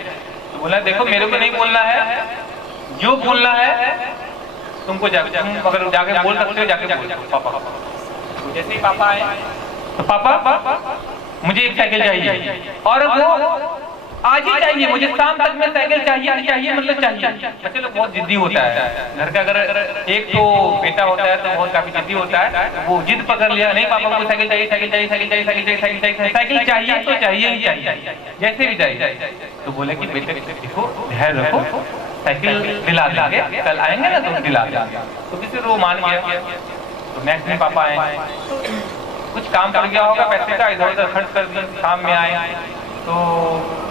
तो बोला देखो मेरे को नहीं बोलना है, जो बोलना है तुमको जाके, तुम अगर जाके बोल सकते हो जाके बोल पापा। तो जैसे ही पापा आए तो पापा मुझे एक साइकिल चाहिए, और वो आज ही चाहिए, मुझे शाम तक में साइकिल चाहिए मतलब चाहिए। बच्चे लोग बहुत जिद्दी होता है घर का, अगर एक तो बेटा होता है तो बहुत काफी जिद्दी होता है, वो जिद पकड़ लिया, नहीं पापा को साइकिल चाहिए, साइकिल चाहिए, साइकिल चाहिए, साइकिल चाहिए, साइकिल चाहिए, साइकिल चाहिए तो चाहिए ही चाहिए, जैसे भी चाहिए। तो बोले कि बेटे देखो ध्यान रखो, साइकिल दिला देंगे, कल आएंगे ना तो दिला देंगे। तो किसी वो मान गया। तो नेक्स्ट में पापा आए, कुछ काम कर गया होगा पैसे का, इधर उधर खर्च कर दिया, शाम में आए तो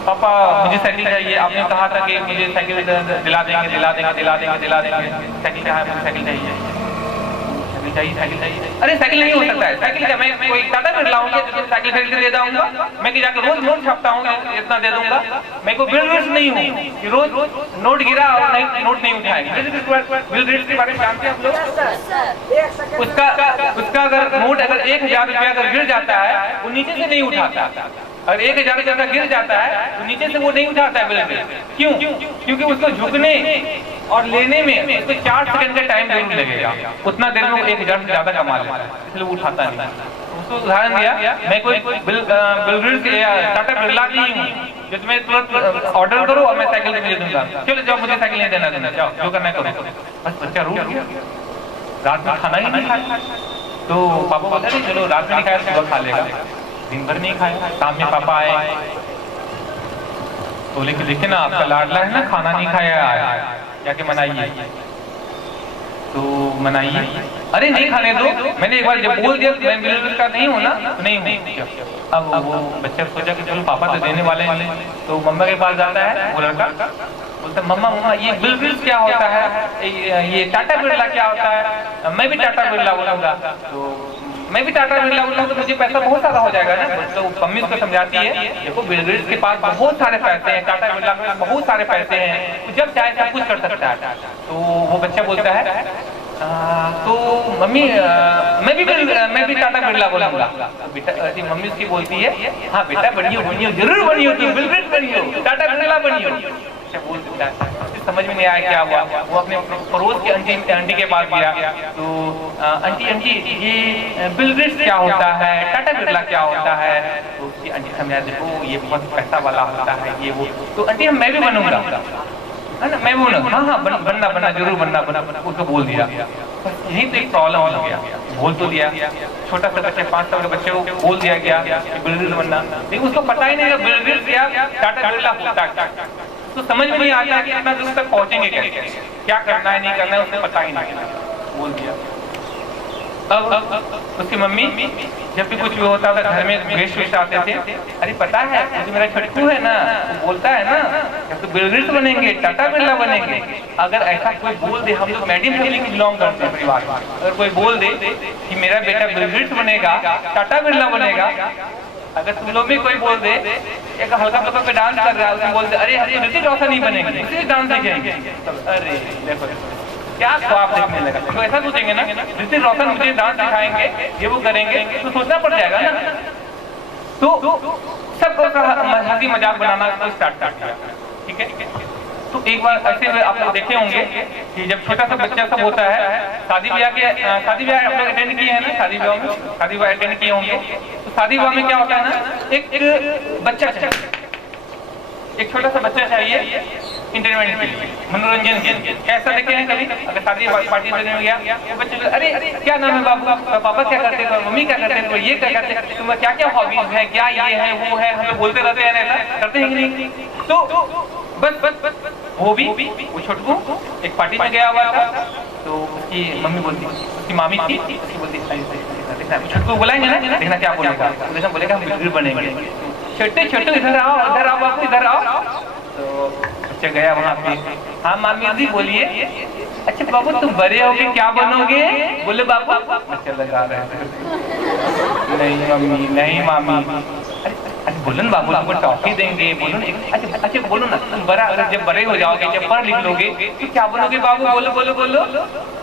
पापा मुझे साइकिल चाहिए, आपने कहा था कि मुझे साइकिल दिला देंगे, साइकिल कहाँ है, मुझे साइकिल चाहिए। चाहिए साइकिल चाहिए। अरे साइकिल नहीं हो सकता है, साइकिल क्या मैं कोई टाटा बिरला हूँ जो साइकिल खरीद के दे दूंगा? मैं कि जाकर रोज नोट छापता हूँ इतना दे दूंगा? मैं कोई बिल रेट्स नहीं हूँ कि रोज नोट गिरा और नहीं नोट नहीं उठाएंगे। बिल रेट्स के बारे में जानते हैं आप लोग? उसका अगर नोट अगर 1000 रुपया अगर गिर जाता है वो नीचे से नहीं उठाता। अगर 1000 रुपया गिर जाता है तो नीचे से वो नहीं उठाता है बिल रेट। क्यों? क्योंकि उसको झुकने और लेने में उसको 4 सेकंड का टाइम जरूर लगेगा। उतना देर में 1000 से ज्यादा कमा लेता है, इसलिए वो उठाता नहीं। उसको उदाहरण दिया, मैं कोई बिल टाटा बिरला नहीं हूँ जो तुम्हें तुरंत ऑर्डर करो और मैं साइकिल दे दूंगा, चलो जाओ मुझे साइकिल नहीं देना, जाओ जो करना करो। बस बच्चा रूठ गया, रात में खाना ही नहीं खाया। तो पापा बोलते हैं चलो रात में नहीं खाया सुबह खा लेगा, दिन भर नहीं खाया। शाम में पापा आए तो लेके देखे ना आपका लाडला है ना खाना नहीं खाया आया, जाके मनाइए। तो मनाइए, अरे नहीं खाने दो, मैंने एक बार जब बोल दिया मैं बिल का नहीं हूँ ना तो नहीं हूँ। अब वो बच्चा सोचा कि चलो पापा तो देने वाले हैं, तो मम्मा के पास जाता है वो लड़का, बोलता मम्मा ये बिल क्या होता है, ये टाटा बिरला क्या होता है? मैं भी टाटा बिरला बोलूंगा, तो मैं भी टाटा बिरला बोलूंगा तो मुझे पैसा बहुत सारा हो जाएगा ना। तो मम्मी उसको समझाती है देखो बिल गेट्स के पास बहुत सारे पैसे हैं, टाटा बिरला के पास बहुत सारे पैसे हैं, तो जब चाहे सब कुछ कर सकता है। तो वो बच्चा बोलता है तो मम्मी मैं भी टाटा बिरला बोलूंगा। तो बेटा मम्मी उसकी बोलती है हाँ बेटा बनियो जरूर बनियो, तुम बिल गेट्स बनियो, टाटा बिरला बनियो। बोल देता है, समझ में नहीं आया क्या हुआ। वो अपने पड़ोस की आंटी के पास गया, तो आंटी ये बिल गेट्स क्या होता है, टाटा बिरला क्या होता है? तो उसकी आंटी समझा देखो ये बहुत पैसा वाला होता है ये वो। तो आंटी मैं भी बनूंगा है ना, मैं बोलूंगा हाँ बनना जरूर बनना उसको बोल दिया। बस यही तो एक प्रॉब्लम हो गया, बोल तो दिया, छोटा सा बच्चे 5 साल के बच्चे को बोल दिया गया कि बिल गेट्स बनना, लेकिन उसको पता ही नहीं बिल गेट्स क्या टाटा बिरला होता है। तो समझ में नहीं आता कि इतना दूर तक पहुंचेंगे कैसे, क्या करना है नहीं करना है उसने पता ही नहीं, बोल दिया। अब उसकी मम्मी जब भी कुछ भी होता था घर में गेस्ट वेस्ट आते थे, अरे पता है जो मेरा छोटकू है ना वो बोलता है ना जब तो बिल गेट्स बनेंगे टाटा बिरला बनेंगे। अगर ऐसा कोई बोल दे, हम लोग मेडियम फैमिली के बिलोंग करते हैं परिवार में, अगर कोई बोल दे कि मेरा बेटा बिल गेट्स बनेगा टाटा बिरला बनेगा, अगर तुम लोग भी कोई बोल दे एक हल्का फुल्का पे डांस कर रहा है उसमें बोल दे अरे ऋतिक रोशन नहीं बनेंगे, ऋतिक डांस सीखेंगे, अरे देखो क्या ख्वाब देखने लगा। तो ऐसा सोचेंगे ना ऋतिक रोशन मुझे डांस सिखाएंगे ये वो करेंगे, तो सोचना पड़ जाएगा ना। तो सबको हंसी मजाक बनाना स्टार्ट कर दिया, ठीक है। तो एक बार ऐसे आप लोग देखे होंगे कि जब छोटा सा बच्चा सब होता है, शादी ब्याह आप लोग अटेंड किए हैं ना, शादी ब्याह अटेंड किए होंगे। तो शादी ब्याह में क्या होता है ना, एक बच्चा चाहिए, एक छोटा सा बच्चा चाहिए इंटरटेनमेंट के लिए, मनोरंजन के लिए। कैसा देखे हैं कभी? अगर शादी पार्टी में गया वो बच्चे अरे क्या नाम है बाबू, पापा क्या करते हैं, मम्मी क्या करते हैं, ये क्या करते हैं, तुम्हें क्या क्या हॉबीज है, क्या ये है वो है, हम लोग बोलते रहते हैं, ऐसा करते हैं कि नहीं? तो बस वो छोटू एक पार्टी में गया हुआ था, तो उसकी मम्मी बोलती, उसकी मामी थी, उसकी बोलती छोटू बुलाएंगे ना, देखना क्या बोलेगा, देखना बोलेगा हम बिल्कुल बनेंगे, छोटू इधर आओ बाबू इधर आओ। तो बच्चा गया वहाँ पे, हाँ मामी जी बोलिए। अच्छा बाबू तुम बड़े होगे क्या बनोगे? बोले बाबू। बच्चा लगा रहे हैं, नहीं मम्मी नहीं मामी। अरे बोलो ना बाबू तुमको टॉफी देंगे, बोलो ना। अच्छा बोलो ना तुम बड़ा जब बड़े हो जाओगे जब पढ़ लिख लोगे तो क्या बनोगे बाबू? बोलो।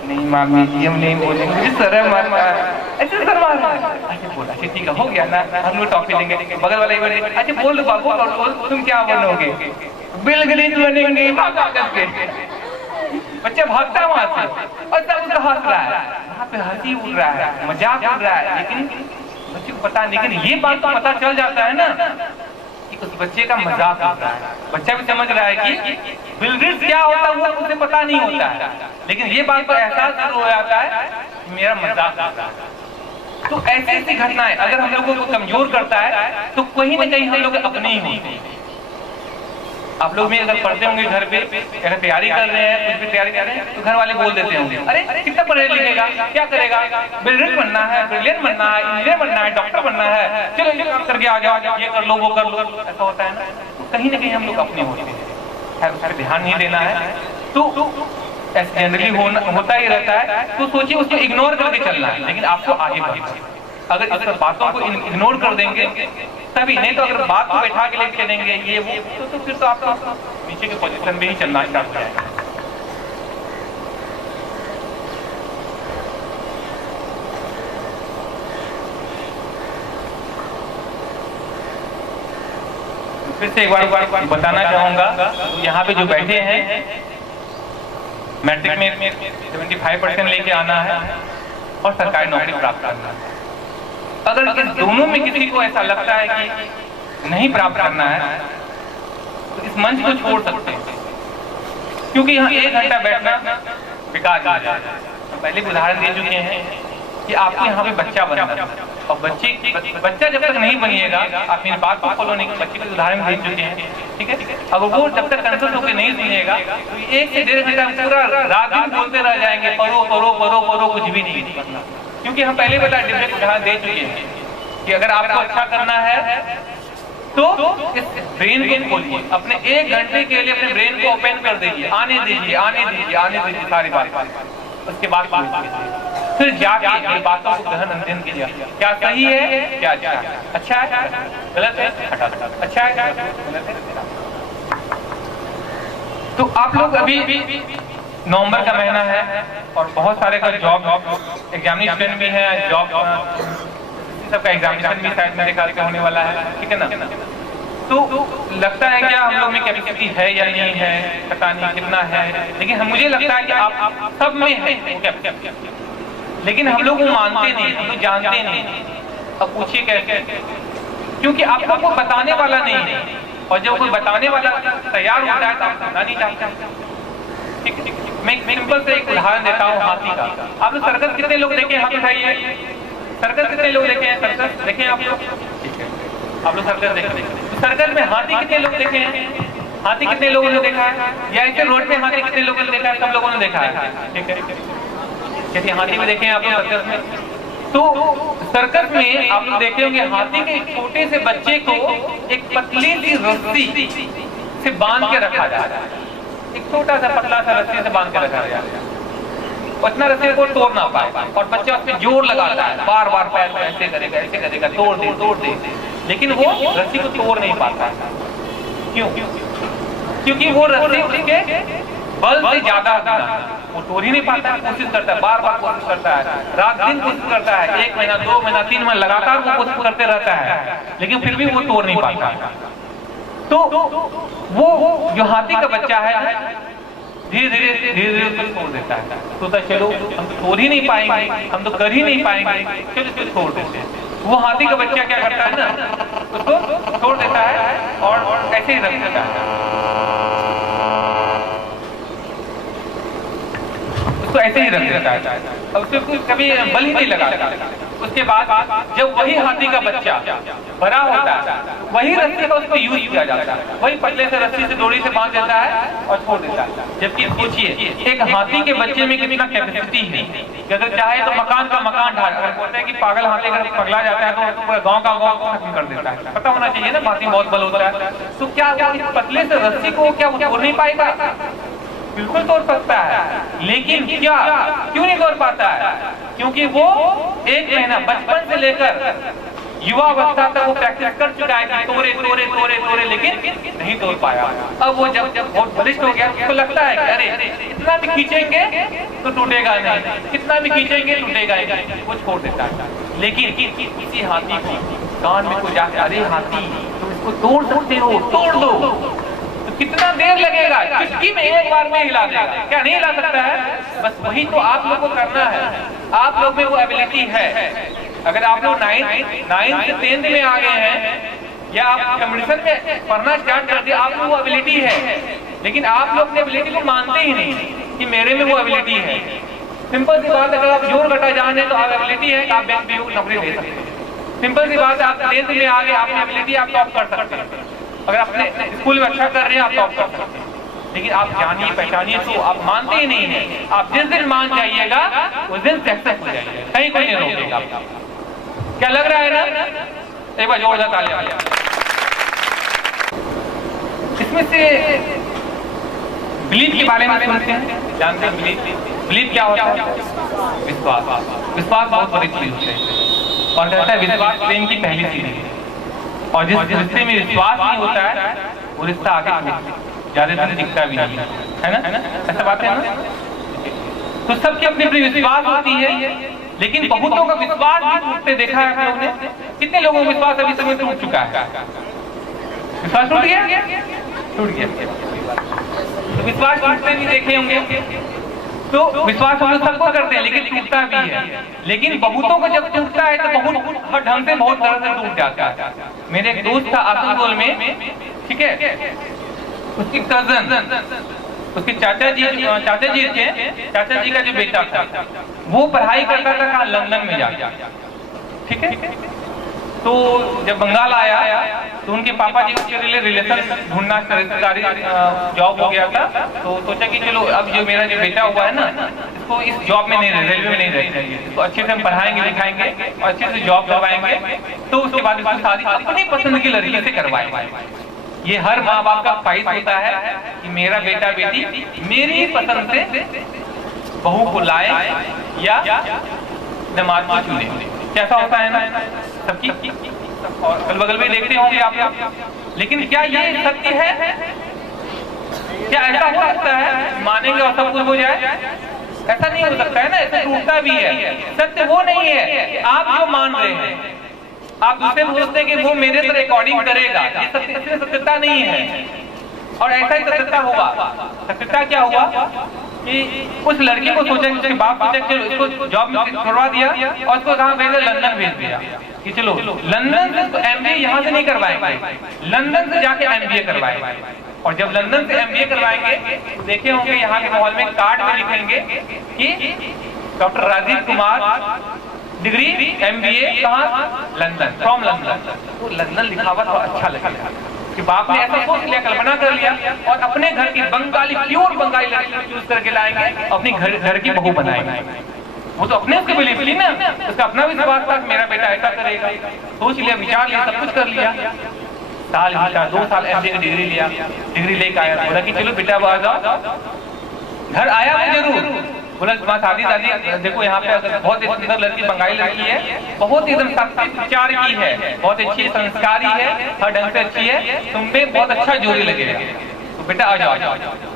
नहीं मामी जी हम नहीं बोलेंगे, मुझे शर्म आ रहा है। अच्छा शर्म आ रहा है, अच्छा बोला अच्छा ठीक है हो गया ना, हम लोग टॉफी देंगे। बगल वाले बोले अच्छा बोल दो बाबू तुम क्या बनोगे? बिल गेट्स बनेंगे। भागा करके बच्चा भागता है वहां से और सब उसका हंस रहा है, वहां पे हंसी उड़ रहा है, मजाक उड़ रहा है, लेकिन बच्चे को पता, लेकिन ये बात तो पता चल जाता है ना कि उस बच्चे का मजाक होता है। बच्चा भी समझ रहा है कि बिल गेट्स क्या होता है वो उसे पता नहीं होता है, लेकिन ये बात पर एहसास शुरू हो जाता है कि मेरा मजाक होता है। तो ऐसी घटनाएं अगर हम लोगों को कमजोर करता है तो कहीं ना कहीं हम लोग अपने ही होते हैं। आप लोग भी अगर पढ़ते होंगे घर पे, अगर तैयारी कर रहे हैं, कुछ भी तैयारी कर रहे हैं, तो घर वाले बोल देते होंगे अरे कितना पढ़े लिखेगा, क्या करेगा, बिल गेट्स बनना है, ब्रिलियंट बनना है, इंजीनियर बनना है, डॉक्टर बनना है, चलो ये काम करके आ जाओ, ये कर लो वो कर लो, ऐसा होता है ना। तो कहीं ना कहीं हम लोग अपने होते हैं, उस पर ध्यान नहीं देना है। तो ऐसा जनरली होता ही रहता है, तो सोचिए उसको इग्नोर करके चलना है, लेकिन आपको आगे बढ़ना है। अगर इस बातों को इग्नोर कर देंगे तभी, नहीं तो अगर बात को बैठा के लेके चलेंगे ये वो, तो फिर तो आपको नीचे के पोजीशन में ही चलना स्टार्ट हो जाएगा। फिर से एक बार बताना चाहूंगा, यहाँ पे जो बैठे हैं मैट्रिक में 75% लेके आना है और सरकारी नौकरी प्राप्त करना है। अगर इस दोनों में किसी को ऐसा लगता है कि नहीं प्राप्त करना है तो इस मंच को छोड़ सकते हैं, क्योंकि यहाँ 1 घंटा बैठना बेकार हो जाएगा। पहले उदाहरण दे चुके हैं कि आपको यहाँ पे बच्चा बनना है, और बच्चा जब तक नहीं बनिएगा, आप मेरी बात को फॉलो नहीं, बच्चे के उदाहरण दे चुके हैं, ठीक है। अगर वो जब तक कंसल्ट होकर नहीं सुनेगा तो 1 से 1.5 घंटा पूरा रात दिन बोलते रह जाएंगे, पढ़ो पढ़ो पढ़ो पढ़ो, कुछ भी नहीं करना। क्योंकि हम पहले बता डिबेट उदाहरण दे चुके हैं कि अगर आपको अच्छा करना है तो इस ब्रेन को खोलिए, अपने 1 घंटे के लिए अपने ब्रेन को ओपन कर दीजिए, आने दीजिए आने दीजिए आने दीजिए सारी बात। उसके बाद फिर जाके बातों को गहन अध्ययन किया, क्या सही है क्या अच्छा है गलत है, अच्छा है गलत है। तो आप लोग अभी नवंबर का महीना है और बहुत सारे का जॉब एग्जामिनेशन भी है, जॉब सबका एग्जामिनेशन भी शायद मेरे ख्याल से होने वाला है, ठीक है ना। तो लगता है क्या हम लोग में कैपेसिटी है या नहीं है, पता नहीं कितना है, लेकिन मुझे लगता है कि आप सब में है, लेकिन हम लोग वो मानते नहीं, हम लोग जानते नहीं। अब पूछिए कैसे, क्योंकि आप लोग को बताने वाला नहीं है, और जब कोई बताने वाला तैयार होता है तो आप सुनना नहीं चाहते। मैं सिंपल से एक उदाहरण देता हूँ हाथी का। आप लोग सर्कस कितने लोग देखे, हाथ उठाइए। सर्कस कितने लोग देखे हैं, सर्कस देखे आप लोग, ठीक है, आप लोग सर्कस देखे। तो सर्कस में हाथी कितने लोग देखे हैं, हाथी कितने लोगों ने देखा है, या ऐसे रोड पे हाथी कितने लोगों ने देखा है, सब लोगों ने देखा है, ठीक है। जैसे हाथी में देखे हैं आप लोग सर्कस में, तो सर्कस में आप लोग देखे होंगे हाथी के छोटे से बच्चे को एक पतली सी रस्सी से बांध के रखा जाता है, एक छोटा सा पतला सा रस्सी से बांध के रखा जाता है, उतना रस्सी को तोड़ ना पाए, और बच्चा उस पर जोर लगाता है, बार बार पैर को ऐसे करेगा तोड़ दे, लेकिन वो रस्सी को तोड़ नहीं पाता है। क्यों? क्योंकि वो रस्सी उसके बल से ज्यादा वो तोड़ ही नहीं पाता है, कोशिश करता है, बार बार कोशिश करता है, रात दिन कोशिश करता है, 1 महीना 2 महीना 3 महीना लगातार वो कोशिश करते रहता है, लेकिन फिर भी वो तोड़ नहीं पाता। तो वो जो हाथी का बच्चा है धीरे धीरे उसको छोड़ देता है, तो चलो हम तो तोड़ ही नहीं पाएंगे, हम तो कर ही नहीं पाएंगे, चलो इसको छोड़ देते हैं। वो हाथी का बच्चा क्या करता है ना, उसको छोड़ देता है और ऐसे ही रख देता है, उसको ऐसे ही रख देता है, और उसको कभी बल ही नहीं लगाता। उसके बाद जब वही हाथी का बच्चा बड़ा होता है, वही रस्सी का उसको यूज किया जाता है, वही पतले से रस्सी से डोरी से बांध देता है और छोड़ देता है। जबकि सोचिए एक हाथी के बच्चे में कितना कैपेसिटी है कि अगर चाहे तो मकान का मकान ढाल, अगर बोलते हैं कि पागल हाथी अगर पगला जाता है तो गाँव का गाँव खत्म कर देता है। पता होना चाहिए ना, हाथी बहुत बल होता है, तो क्या इस पतले से रस्सी को क्या वो तोड़ नहीं पाएगा? बिल्कुल तोड़ सकता है, लेकिन क्या क्यों नहीं तोड़ पाता है? क्योंकि वो 1 महीना बचपन से लेकर युवा अवस्था तक वो प्रैक्टिस कर चुका है कि तोड़े, लेकिन नहीं तोड़ पाया। अब वो जब बहुत बलिष्ठ हो गया, उसको लगता है कि अरे कितना भी खींचेंगे तो टूटेगा नहीं, कितना भी खींचेंगे टूटेगा नहीं, वो छोड़ देता है। लेकिन किसी हाथी को कान में को जाके अरे हाथी तुम इसको तोड़ सकते हो, तोड़ दो, कितना देर लगेगा, चुटकी में 1 बार में हिला देगा, क्या नहीं हिला सकता है? बस वही तो आप लोग को करना है, आप लोग में वो एबिलिटी है। अगर आप लोग 9th से 10th में आ गए हैं या आप कंपटीशन में पढ़ना स्टार्ट कर दिया, आप लोग वो एबिलिटी है, लेकिन आप लोग अपनी एबिलिटी को मानते ही नहीं कि मेरे में वो एबिलिटी है। सिंपल सी बात, अगर आप जोर घटा जाने तो आप एबिलिटी है, आप बैंक में नौकरी ले सकते हैं। सिंपल सी बात, आप 10th में आ गए, आपकी एबिलिटी आप टॉप कर सकते हैं, अगर अपने स्कूल में अच्छा कर रहे हैं आप टॉप कर सकते हैं, लेकिन आप जानिए पहचानिए तो आप मानते ही नहीं है। आप जिस दिन मान जाइएगा उस दिन सक्सेस हो जाएगा, कहीं कोई नहीं रोकेगा। क्या लग रहा है ना? एक बार जोरदार तालियां। इसमें से बिलीफ के बारे में सुनते हैं, जानते हैं बिलीव? बिलीव क्या होता है? विश्वास। विश्वास बहुत बड़ी चीज होती है और कहता है विश्वास प्रेम की पहली चीज है। और जिस रिश्ते में विश्वास नहीं होता है वो रिश्ता आगे ज्यादा दिन टिकता भी नहीं है ना? ऐसा बात है ना? तो सबकी अपनी अपनी विश्वास होती है, लेकिन बहुतों का विश्वास भी टूटते देखा है आप लोगों ने? कितने लोगों का विश्वास अभी समय टूट चुका है? विश्वास टूट गया? टूट गया। तो विश्वास टूटते भी देखे होंगे। तो विश्वास हम लोग सबको करते हैं लेकिन टूटता भी है। लेकिन बहुतों को जब टूटता है तो बहुत हर ढंग से बहुत तरह से टूट जाता है। मेरे एक दोस्त था आसनसोल में, ठीक है, उसकी कजन, उसके चाचा जी थे, चाचा जी का जो बेटा था वो पढ़ाई करता था कहाँ? लंदन में जाके, ठीक है। तो जब बंगाल आया तो उनके पापा जी उसके लिए रिलेशन ढूंढना, सरकारी जॉब हो गया था। तो सोचा कि चलो अब जो मेरा जो बेटा हुआ है ना, इसको इस जॉब में नहीं रहे, रेलवे में नहीं रहना चाहिए, इसको अच्छे से हम पढ़ाएंगे लिखाएंगे और अच्छे से जॉब करवाएंगे। तो उसके बाद इसको शादी अपनी पसंद की लड़की से करवाएंगे। ये हर माँ बाप का ख्वाहिश होता है कि मेरा बेटा बेटी मेरी पसंद से बहू को लाए या दामाद को चुने। कैसा होता है ना सबकी, और अगल बगल में देखते होंगे आप लोग। लेकिन क्या ये सत्य है? क्या ऐसा हो सकता है मानेंगे और सब कुछ हो जाए? ऐसा नहीं हो सकता है ना, ऐसा टूटता भी है। सत्य वो नहीं है कि आप जो मान रहे हैं, आप दूसरे सोचते हैं कि वो मेरे से रिकॉर्डिंग करेगा, ये सत्यता नहीं है। और ऐसा ही सत्यता होगा। सत्यता क्या हुआ कि उस लड़के को सोचा कि उसके बाप सोचा चलो इसको जॉब में छोड़वा दिया और उसको कहाँ भेजा? लंदन भेज दिया कि चलो लंदन से तो एमबीए यहाँ से नहीं करवाएंगे, लंदन से जाके एमबीए करवाएंगे। और जब लंदन से एमबीए करवाएंगे तो देखे होंगे यहाँ के माहौल में कार्ड में लिखेंगे कि doctor Rajeev Kumar degree MBA कहाँ? London, from London. तो लंदन लिखा हुआ तो अच्छा लगेगा कि बाप ने ऐसा सोच लिया, कल्पना कर लिया और अपने घर की बंगाली, प्योर बंगाली लड़की चूज करके लाएंगे, अपनी घर की बहू बनाएंगे। वो तो अपने उसके बिलीफ ली ना, उसका अपना विश्वास था कि मेरा बेटा ऐसा करेगा। सोच लिया, विचार लिया, सब कुछ कर लिया। साल बीता, 2 साल एमबीए की डिग्री लिया, डिग्री लेकर आया, बोला कि चलो बेटा आ जाओ। घर आया मैं जरूर, बोला शादी देखो यहाँ पे बहुत ही सुंदर लड़की, बंगाली लड़की है, बहुत एकदम सात्विक विचार की है, बहुत अच्छी संस्कारी है, हर ढंग से अच्छी है, तुम पे बहुत अच्छा जोड़ी लगेगा, तो बेटा आ जाओ।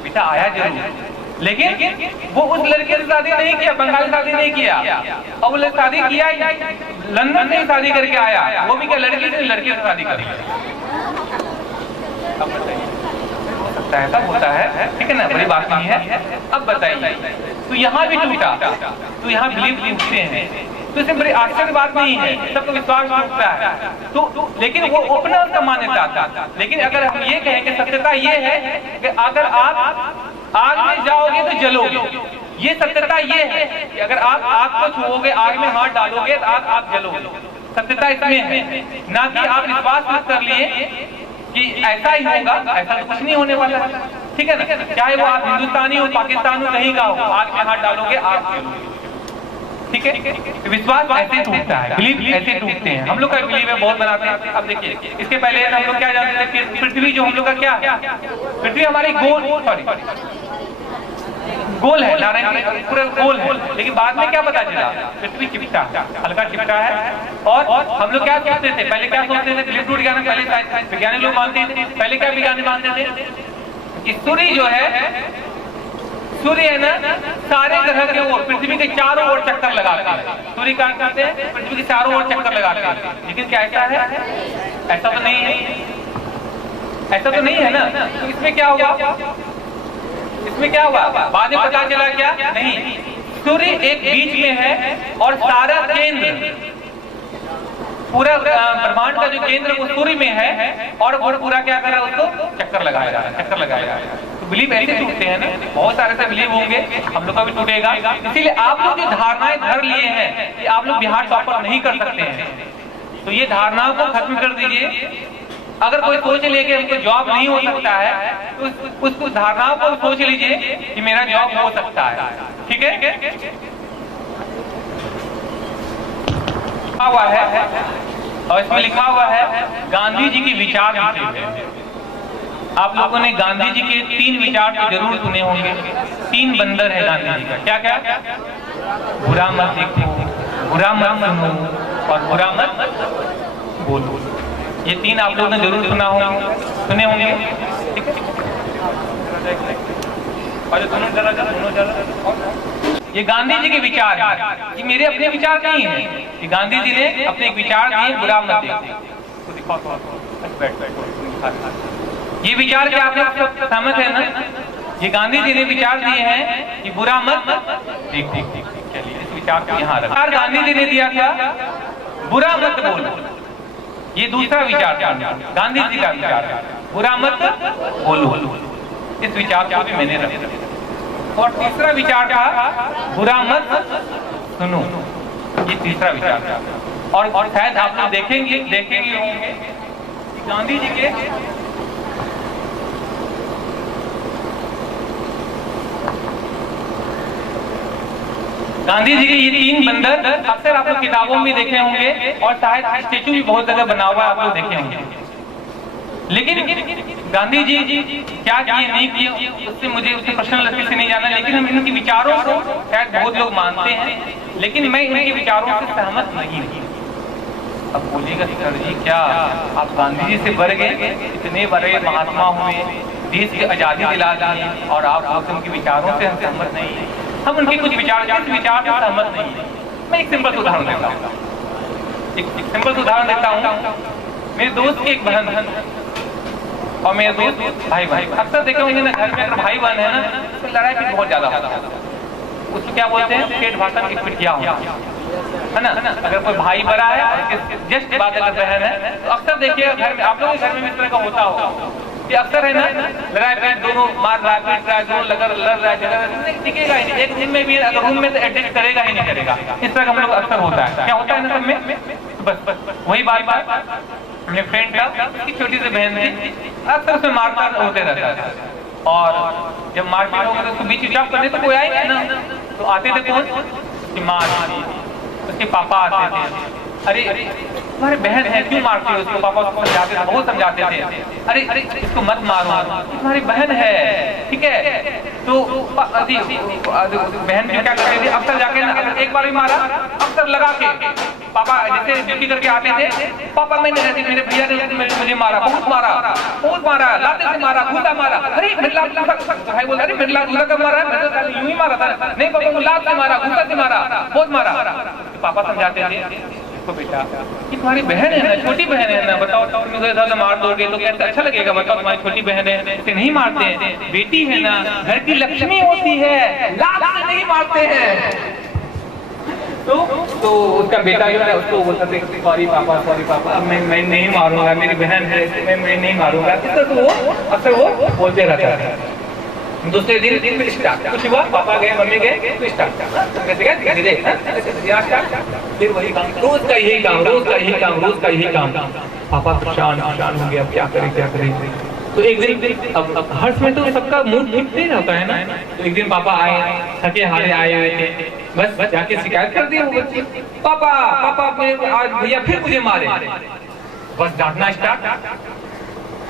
बेटा आया जरूर, लेकिन वो उस लड़के से शादी नहीं किया, बंगाली शादी नहीं किया, और वो शादी किया लंदन से शादी करके आया, वो भी क्या लड़की से, लड़के से शादी कर। अब बताइए, ऐसा होता है, ठीक है ना, बड़ी बात नहीं है। अब बताइए, तो यहाँ भी टूटा, तो यहाँ बिलीव टूटते हैं, तो इसमें बड़ी आश्चर्य बात नहीं है, सबको विश्वास टूटता है। तो लेकिन वो अपना उसका मान्यता था। लेकिन अगर हम ये कहें कि सत्यता ये है कि अगर आप आग में जाओगे तो जलोगे, ये सत्यता ये है कि अगर आप आग को छुओगे, आग में हाथ डालोगे तो आप जलोगे। सत्यता इसमें है, ना कि आप विश्वास कर लिए कि ऐसा ही होगा, ऐसा तो कुछ नहीं होने वाला, ठीक है ना। चाहे वो आप हिंदुस्तानी हो, पाकिस्तानी हो, कहीं का हो, आग में हाथ डालोगे आप जलोगे, ठीक है। विश्वास ऐसे टूटता है, बिलीव ऐसे टूटते हैं। हम लोग का बिलीव है, बहुत बनाते हैं। अब देखिए, इसके पहले हम लोग क्या जानते थे, पृथ्वी जो हम लोग का क्या है, पृथ्वी हमारी गोल है, नारायण पूरा गोल है। लेकिन बाद में क्या पता चला, पृथ्वी चिपटा, हल्का चिपटा है। और हम लोग क्या सोचते थे, पहले क्या सोचते थे, बिलीव टूट गया ना, पहले वैज्ञानिक लोग मानते थे, पहले क्या विज्ञानी मानते थे कि सूर्य जो है, सूर्य है ना, सारे ग्रह के ओर पृथ्वी के चारों ओर चक्कर लगाते हैं। सूर्य क्या करते हैं, पृथ्वी के चारों ओर चक्कर लगाते हैं। लेकिन क्या ऐसा है? ऐसा तो नहीं है, ऐसा तो नहीं है ना। तो इसमें क्या हुआ, इसमें क्या हुआ, बाद में पता चला क्या, नहीं, सूर्य एक बीच में है और सारा केंद्र, पूरा ब्रह्मांड का जो केंद्र वो सूर्य में है, और वो पूरा क्या कर रहा है, उसको चक्कर लगाया जा रहा है। तो बिलीव ऐसे टूटते हैं ना, बहुत सारे से बिलीव होंगे, हम लोग का भी टूटेगा। इसीलिए आप लोग जो धारणाएं धर लिए हैं कि आप लोग बिहार टॉपर नहीं कर सकते हैं, तो ये धारणाओं को खत्म कर दीजिए। अगर कोई सोच ले कि हमको जॉब नहीं हो सकता है, तो उसको धारणाओं को सोच लीजिए कि मेरा जॉब हो सकता है, ठीक है। लिखा हुआ है, और इसमें लिखा हुआ है गांधी जी की विचार लिखे हुए हैं। आप लोगों ने गांधी जी के 3 विचार तो जरूर सुने होंगे। 3 बंदर है गांधी जी का। क्या क्या? बुरा मत देखो, बुरा मत सुनो और बुरा मत बोलो। ये 3 आप लोगों ने जरूर सुने होंगे। ठीक है, ये गांधी जी के विचार हैं। ये मेरे अपने विचार नहीं है, ये गांधी जी ने अपने एक विचार दिए, बुरा मत देखो। ये विचार क्या आप लोग सहमत है ना? ये गांधी जी ने विचार दिए हैं कि बुरा मत देखो। चलिए इस विचार को यहाँ रखा। गांधी जी ने दिया था बुरा मत बोलो। ये दूसरा विचार था गांधी जी का विचार, बुरा मत बोलो। इस विचार को भी मैंने रखा। और तीसरा विचार था बुरा मत सुनो। ये तीसरा विचार था। और शायद आप लोग देखेंगे होंगे गांधी जी के ये 3 बंदर अक्सर आप लोग किताबों में देखे होंगे और शायद स्टेचू भी बहुत जगह बना हुआ आप लोग देखे होंगे। लेकिन गांधी जी क्या किए नहीं किए उससे मुझे उससे पर्सनल से नहीं जाना, लेकिन हम इनके विचारों को शायद बहुत लोग मानते हैं, लेकिन मैं इनके विचारों से सहमत नहीं हूँ। अब बोलिएगा सर जी क्या आप गांधी जी से बढ़ गए? इतने बड़े महात्मा हुए, देश की आजादी दिला दी और आप उनके विचारों से हम सहमत नहीं है। हम उनके कुछ विचार से सहमत नहीं है। मैं एक सिंपल उदाहरण देता हूँ। एक सिंपल उदाहरण देता हूँ। मेरे दोस्त की एक बहन और मेरे दोस्त भाई। अक्सर देखे होंगे ना घर में अगर भाई बहन है ना तो लड़ाई भी बहुत ज्यादा होता है। उसको क्या बोलते हैं? पेट भाषण की पिटिया है ना। अगर कोई भाई बड़ा है और जस्ट बात अगर बहन है तो अक्सर देखिए घर में आप लोगों के घर में इस तरह का होता होगा। ये अक्सर है ना लड़ाई पे दोनों मार रहा है, पीट रहा है, दोनों लड़ रहा है, टिकेगा ही नहीं। एक दिन में भी अगर रूम में तो एडजस्ट करेगा ही नहीं करेगा। इस तरह का हम लोग अक्सर होता है। क्या होता है ना सब में? बस वही बात मेरे फ्रेंड का छोटी सी बहन थी, अक्सर उसमें मारपीट होते रहता है। और जब मारपीट हो गया तो बीच विचार करने तो कोई आए नहीं ना, तो आते थे कौन? उसकी माँ, उसके पापा आते थे। अरे तुम्हारी बहन है क्यों मारती हो उसको? पापा उसको समझाते थे, बहुत समझाते थे। अरे इसको मत मारो, तुम्हारी बहन है, ठीक है। तो बहन भी क्या करती थी अक्सर जाके ना, एक बार भी मारा अक्सर लगा के पापा जैसे ड्यूटी करके आते थे, पापा मैंने मेरे भैया ने मुझे मारा, बहुत मारा, लाते से मारा, घूसा मारा। अरे भाई बोला अरे मेरे लात कब मारा? यूं ही मारा था। नहीं पापा को लात से मारा, घूसा से मारा, बहुत मारा। पापा समझाते थे बेटा कि तुम्हारी बहन है ना, छोटी बहन है ना, बताओ तुम मार दोगे तो कैसे अच्छा लगेगा? बताओ तुम्हारी छोटी बहन है, इसे नहीं मारते हैं। बेटी है ना, घर की लक्ष्मी होती है, लात से नहीं मारते हैं। तो उसका बेटा जो है उसको बोलता था सॉरी पापा, अब मैं नहीं मारूंगा, मेरी बहन है मैं नहीं मारूंगा। तो वो अक्सर वो बोलते रहता है। दूसरे दिन फिर स्टार्ट, कुछ हुआ, पापा गए, मम्मी गए, तो स्टार्ट, फिर वही काम, रोज का यही काम। पापा परेशान हो गया, क्या करे। तो एक दिन अब हर्ष में तो सबका मूड ठीक नहीं रहता है ना। तो एक दिन पापा आए, थके हारे आए हुए थे, बस जाके शिकायत कर दिया वो बच्चे, पापा आज भैया फिर मुझे मारे। बस डांटना स्टार्ट।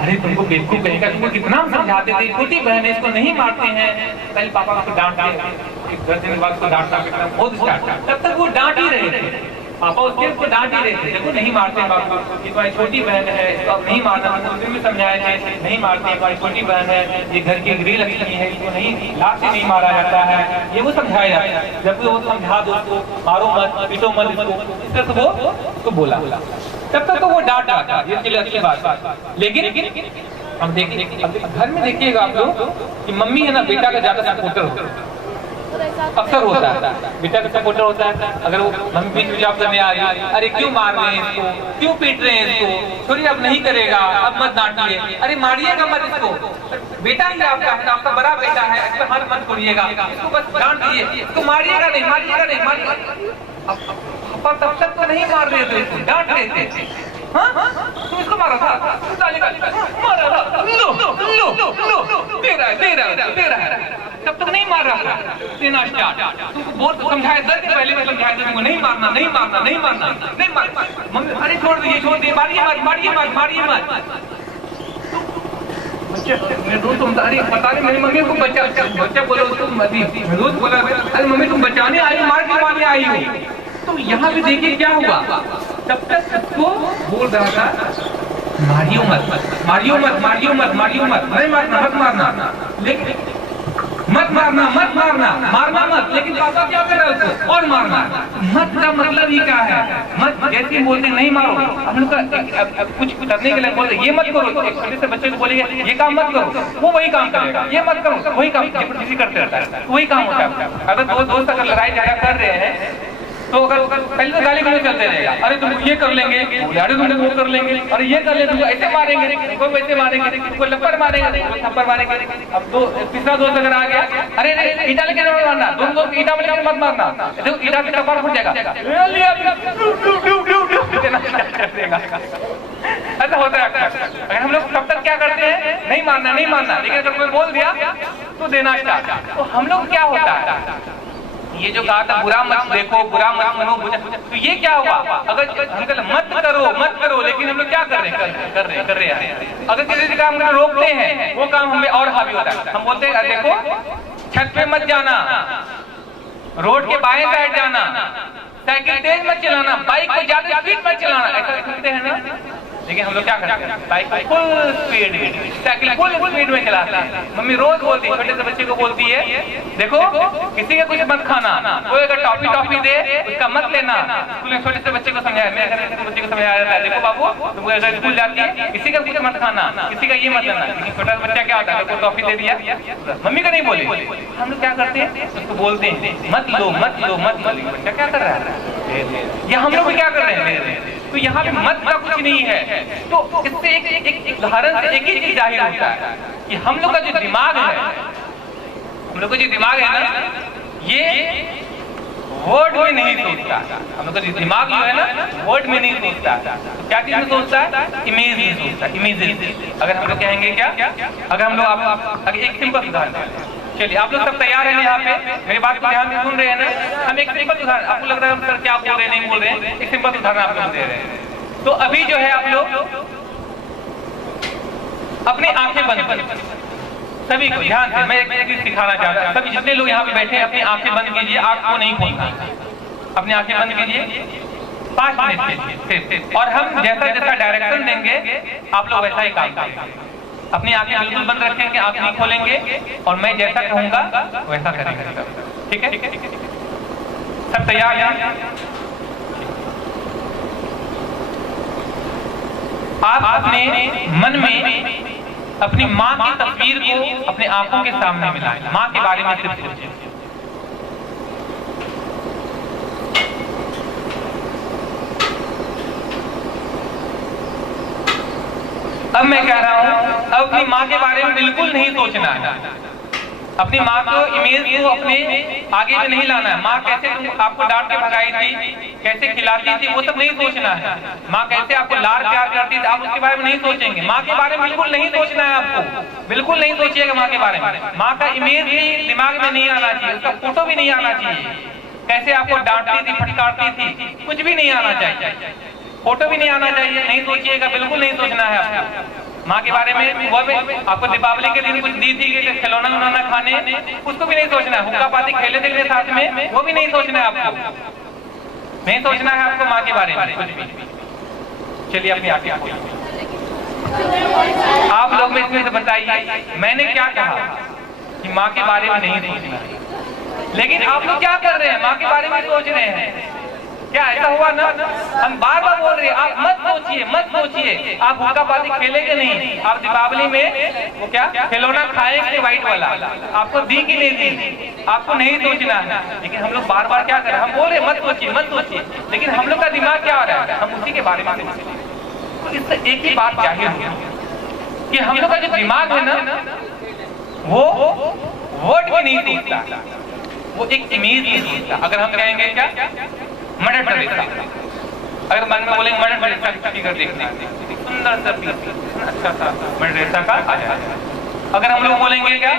अरे तुमको बेवकूफ कहेगा, तुमको कितना समझाते थे, छोटी बहन है, इसको नहीं मारते हैं। पहले पापा को डांटते, 10 दिन बाद उसको डांटना पीटना बहुत स्टार्ट। तब तक वो डांट ही रहे थे, पापा उसको डांट ही रहे थे। देखो नहीं मारते हैं बापू, ये तुम्हारी छोटी बहन है, इसको अब नहीं मारना। उस दिन भी समझाए थे नहीं मारते, तुम्हारी छोटी बहन है, ये घर की गृह लक्ष्मी है, इसको नहीं लात से नहीं मारा जाता है। ये वो समझाया जाता है। जब वो समझा दो उसको, मारो मत, पीटो मत इसको, इस तरह से वो उसको बोला। तब तक तो वो डांट रहा था, ये चलिए अच्छी बात। लेकिन अब देखिए, अब घर में देखिएगा आप लोग कि मम्मी है ना बेटा का ज्यादा सपोर्टर होता है, अक्सर होता है बेटा का सपोर्टर होता है। अगर वो मम्मी बीच में जॉब करने आ रही है, अरे क्यों मार रहे हैं इसको, क्यों पीट रहे हैं इसको, छोड़िए अब नहीं करेगा, अब मत डांटिए, अरे मारिएगा मत इसको, बेटा ही आपका है, आपका बड़ा बेटा है, इस पर हाथ मत छोड़िएगा, इसको बस डांट दीजिए, इसको मारिएगा नहीं। पापा तब तक तो नहीं मार रहे थे, डांट रहे थे। तुम इसको मारा था, मारा था, लो, दे रहा है, तब तक नहीं मार रहा था। देना स्टार्ट, तुमको बहुत समझाया, 10 दिन पहले मैं समझाया था तुमको नहीं मारना। मम्मी अरे छोड़ दिए, मारिए मत। मैं रोज तुम पता नहीं मेरी मम्मी को बच्चा बोलो तुम मती रोज बोला अरे मम्मी तुम बचाने आई मार के मारने आई हो। तो यहाँ पे देखिए क्या हुआ, तब तक सबको बोल रहा था मारियो मत मारियो मत मारियो मत मारियो मत, नहीं मारना मत मारना, लेकिन मत मारना मत मारना मारना मत, लेकिन पापा क्या कर रहे हो उसको और मारना। मत का मतलब ही क्या है, मत जैसे बोलते नहीं मारो, हम लोग का कुछ करने के लिए बोलते ये मत करो, एक छोटे से बच्चे को बोलेंगे ये काम मत करो, वो वही काम करेगा, ये मत करो वही काम जबरदस्ती करते रहता है, वही काम होता है। अगर दो दोस्त अगर लड़ाई झगड़ा कर रहे हैं तो अगर पहले तो गाली गलौज चलते रहेगा, अरे तुम ये कर लेंगे, अरे तुम वो कर लेंगे, अरे ये कर लेंगे, तुमको ऐसे मारेंगे, तुमको वैसे मारेंगे, तुमको लपड़ मारेंगे, थप्पड़ मारेंगे। अब दो तीसरा दोस्त अगर आ गया, अरे ईटा लेके मत मारना, दोनों दोस्त ईटा लेके मत मारना, देखो ईटा से कपार फूट जाएगा, ऐसा होता है। अगर हम लोग तब तक क्या करते हैं, नहीं मारना नहीं मारना, लेकिन अगर कोई बोल दिया तो देना स्टार्ट। तो हम लोग क्या होता है, ये जो कहा था बुरा मत देखो बुरा मत सुनो, तो ये क्या हुआ, अगर हम मत करो, लेकिन हम लोग क्या कर रहे हैं। अगर किसी काम को रोकते हैं वो काम हमें और हावी होता है। हम बोलते हैं देखो छत पे मत जाना, रोड के बाएं साइड जाना, साइकिल तेज मत चलाना, बाइक को ज्यादा स्पीड मत चलाना, ऐसा करते हैं ना। लेकिन हम लोग क्या करते हैं, बाइक फुल स्पीड में, साइकिल फुल स्पीड में चलाते हैं। मम्मी रोज बोलती है, छोटे से बच्चे को बोलती है देखो किसी का कुछ मत खाना, कोई अगर टॉफी दे उसका मत लेना। स्कूल में छोटे से बच्चे को समझाया, मेरे घर में बच्चे को समझाया जाता है, देखो बाबू तुम अगर स्कूल जाती है किसी का कुछ मत खाना, किसी का ये मत लेना। लेकिन छोटा बच्चा क्या होता है, कोई टॉफी दे दिया मम्मी का नहीं बोले, हम लोग क्या करते हैं उसको बोलते हैं मत लो मत लो मत लो। बच्चा क्या कर रहा है, या हम लोग भी क्या कर रहे हैं। तो यहाँ पे मत का कुछ नहीं है। तो इससे एक उदाहरण से एक ही चीज जाहिर होता है कि हम लोग का जो दिमाग है, हम लोग का जो दिमाग है ना, ये वर्ड में नहीं सोचता। हम लोग का जो दिमाग जो है ना वर्ड में नहीं सोचता, तो क्या चीज में सोचता है, इमेज में सोचता है, इमेजेस। अगर हम लोग कहेंगे क्या, अगर हम लोग अगर एक सिंपल उदाहरण, चलिए आप लोग सब तैयार हैं यहाँ पे, मेरी बात को ध्यान से सुन रहे हैं ना। हम एक सिंपल उदाहरण, आपको लग रहा है सर क्या बोल रहे हैं नहीं बोल रहे हैं, एक सिंपल उदाहरण आप लोग दे रहे हैं। तो अभी जो है आप लोग अपनी आंखें बंद करें, सभी को ध्यान से, मैं एक चीज सिखाना चाह रहा हूँ। सभी जितने लोग यहाँ पे बैठे हैं अपनी आंखें बंद कीजिए, आंख को नहीं खोलना, अपनी आंखें बंद कीजिए 5 मिनट के, और हम जैसा जैसा डायरेक्शन देंगे आप लोग वैसा ही काम करेंगे। अपनी आंखें बिल्कुल बंद रखेंगे, आंख नहीं खोलेंगे, और मैं जैसा कहूंगा वैसा करेंगे। ठीक है, सब तैयार हैं? आप अपने मन में अपनी माँ की तस्वीर को अपने आंखों के सामने मिलाएं, माँ के बारे में सिर्फ सोचें। अब मैं कह रहा हूं, अब अपनी माँ के बारे में बिल्कुल नहीं सोचना है। अपनी माँ को इमेज को अपने आगे में नहीं लाना है। माँ कैसे आपको डांट के भगाई थी, कैसे खिलाती थी, वो सब नहीं सोचना है। माँ कैसे आपको लाड़ प्यार करती थी, आप उसके बारे में नहीं सोचेंगे। माँ के बारे में बिल्कुल नहीं सोचना है आपको, बिल्कुल नहीं सोचिएगा माँ के बारे में। माँ का इमेज भी दिमाग में नहीं आना चाहिए, उसका फोटो भी नहीं आना चाहिए। कैसे आपको डांटती थी, फटकारती थी, कुछ भी नहीं आना चाहिए, फोटो भी नहीं आना चाहिए। नहीं सोचिएगा, बिल्कुल नहीं सोचना है आपको माँ के बारे में। वो भी आपको दीपावली के दिन कुछ दी थी कि खिलौना उलौना खाने, उसको भी नहीं सोचना है। हुक्का पाती खेले थे साथ में, वो भी नहीं सोचना है आपको, नहीं सोचना है आपको माँ के बारे में कुछ भी। चलिए अपनी आंखें आप लोग में इसमें से बताइए, मैंने क्या कहा कि माँ के बारे में नहीं सोचना, लेकिन आप लोग क्या कर रहे हैं, माँ के बारे में सोच रहे हैं। क्या ऐसा हुआ ना, हम बार बार बोल रहे हैं आप मत सोचिए मत सोचिए। आप हुक्का पाती खेलेंगे नहीं, आप दीपावली में वो क्या खिलौना खाएंगे व्हाइट वाला, आपको दी कि नहीं दी, आपको नहीं सोचना है। लेकिन हम लोग बार बार क्या कर रहे हैं, हम बोल रहे हैं मत सोचिए मत सोचिए, लेकिन हम लोग का दिमाग क्या हो रहा है, हम उसी के बारे में सोच। तो इससे एक ही बात जाहिर हो कि हम लोग का जो दिमाग है ना, वो वर्ड भी नहीं सोचता, वो एक इमेज नहीं सोचता। अगर हम कहेंगे क्या मदर टेरेसा, अगर मन में बोलेंगे मदर टेरेसा की फिगर देखने, सुंदर सा पीस, अच्छा सा मदर टेरेसा का आ जाएगा। अगर हम लोग बोलेंगे क्या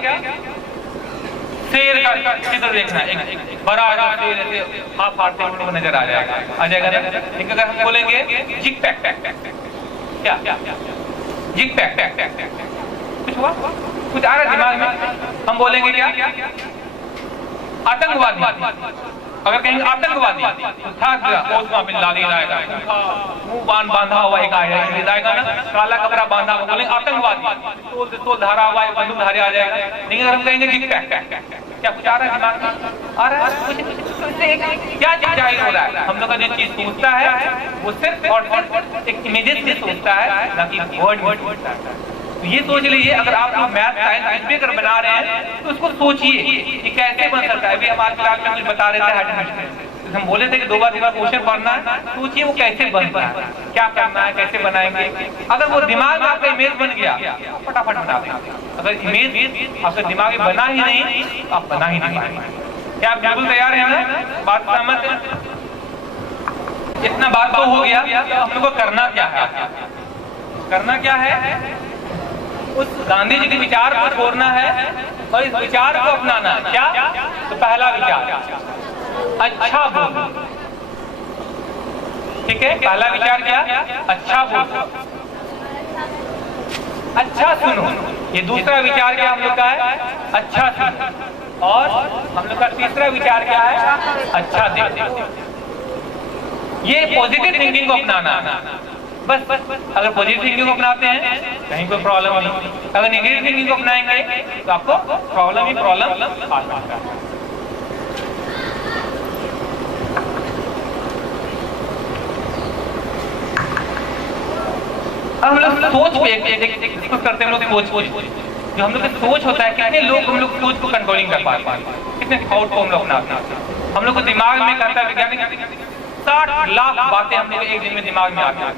शेर का चित्र देखना, एक बड़ा शेर हाथ फाड़ते हुए नजर आ जाएगा ना। लेकिन अगर हम बोलेंगे जिक पैक पैक क्या जिक पैक पैक, कुछ हुआ? कुछ आ रहा है दिमाग में? हम बोलेंगे क्या? आतंकवादी। अगर कहेंगे आतंकवादी तो था ओस्मा बिन लादेन आएगा, मुंह बांधा हुआ एक आएगा ना, काला कपड़ा बांधा हुआ, बोलेंगे आतंकवादी, तो धारा हुआ एक बंदूकधारी आ जाएगा। लेकिन अगर हम कहेंगे जिक्का, क्या कुछ आ रहा है दिमाग में? आ रहा है कुछ? क्या जाहिर हो रहा है? हम लोग का जो चीज सोचता है वो सिर्फ और सिर्फ एक इमेजेस से सोचता है, ना कि वर्ड में सोचता है। तो ये सोच लीजिए, अगर आप लोग मैथ साइंस भी अगर बना रहे हैं तो उसको सोचिए कि कैसे बन सकता है। अभी हम आज क्लास में कुछ बता रहे थे हाइड्रोजन, हम बोले थे कि 2 बार क्वेश्चन पढ़ना है, सोचिए वो कैसे बनता है, क्या करना है, कैसे बनाएंगे। अगर वो दिमाग में आपका इमेज बन गया फटाफट बना देंगे। अगर इमेज आपके दिमाग में बना ही नहीं तो आप बना ही नहीं पाएंगे। क्या आप बिल्कुल तैयार हैं ना? बात सहमत है? इतना बात तो हो गया, हम लोग को करना क्या है? करना क्या है? उस गांधी जी के विचार को छोड़ना है और इस विचार को अपनाना है। क्या? तो पहला विचार, अच्छा बोलो। ठीक है, पहला विचार क्या? अच्छा बोलो, अच्छा सुनो। ये दूसरा विचार क्या हम लोग का है? अच्छा सुनो। और हम लोग का तीसरा विचार क्या है? अच्छा देखो। ये पॉजिटिव थिंकिंग को अपनाना है। बस अगर पॉजिटिव थिंकिंग को अपनाते हैं कहीं कोई प्रॉब्लम नहीं, अगर नेगेटिव थिंकिंग को अपनाएंगे तो आपको प्रॉब्लम ही प्रॉब्लम आ सकता है। अब हम लोग सोच पे डिस्कस करते हैं। हम लोग सोच जो हम लोग का सोच होता है, कितने लोग हम लोग सोच को कंट्रोलिंग कर पाते हैं, कितने थॉट को हम लोग अपनाते हैं। हम लोग को दिमाग में कहता है वैज्ञानिक 60 लाख बातें हम लोग एक दिन में दिमाग में आती हैं।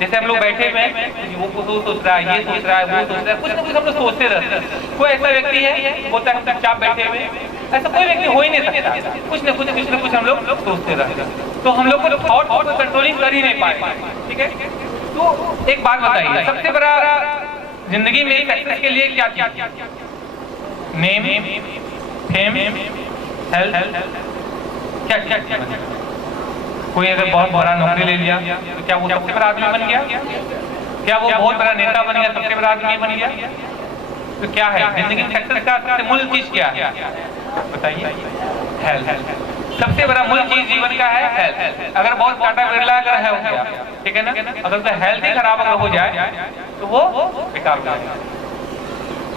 जैसे हम लोग बैठे हुए हैं, वो सोच रहा है, ये सोच रहा है, वो सोच रहा है, कुछ ना कुछ हम लोग सोचते रहते हैं। कोई ऐसा व्यक्ति है बोलता है हम चुपचाप बैठे हुए, ऐसा कोई व्यक्ति हो ही नहीं सकता। कुछ ना कुछ हम लोग सोचते रहते हैं। तो हम लोग को थॉट को कंट्रोलिंग कर ही नहीं पाए। ठीक है, तो एक बात बताइए, सबसे बड़ा जिंदगी में सक्सेस के लिए क्या चीज? नेम, फेम, हेल्थ, क्या? कोई अगर बहुत बड़ा नौकरी ले लिया तो क्या वो सबसे बड़ा आदमी बन गया? क्या वो बहुत बड़ा नेता बन गया, सबसे बड़ा आदमी बन गया? तो क्या है जिंदगी में सक्सेस का सबसे मूल चीज क्या है? बताइए। हेल्थ। सबसे बड़ा मूल चीज जीवन का है हेल्थ। अगर बहुत काटा बिरला अगर है हो गया, ठीक है ना, अगर उसका हेल्थ ही खराब अगर हो जाए तो वो बेकार हो जाएगा।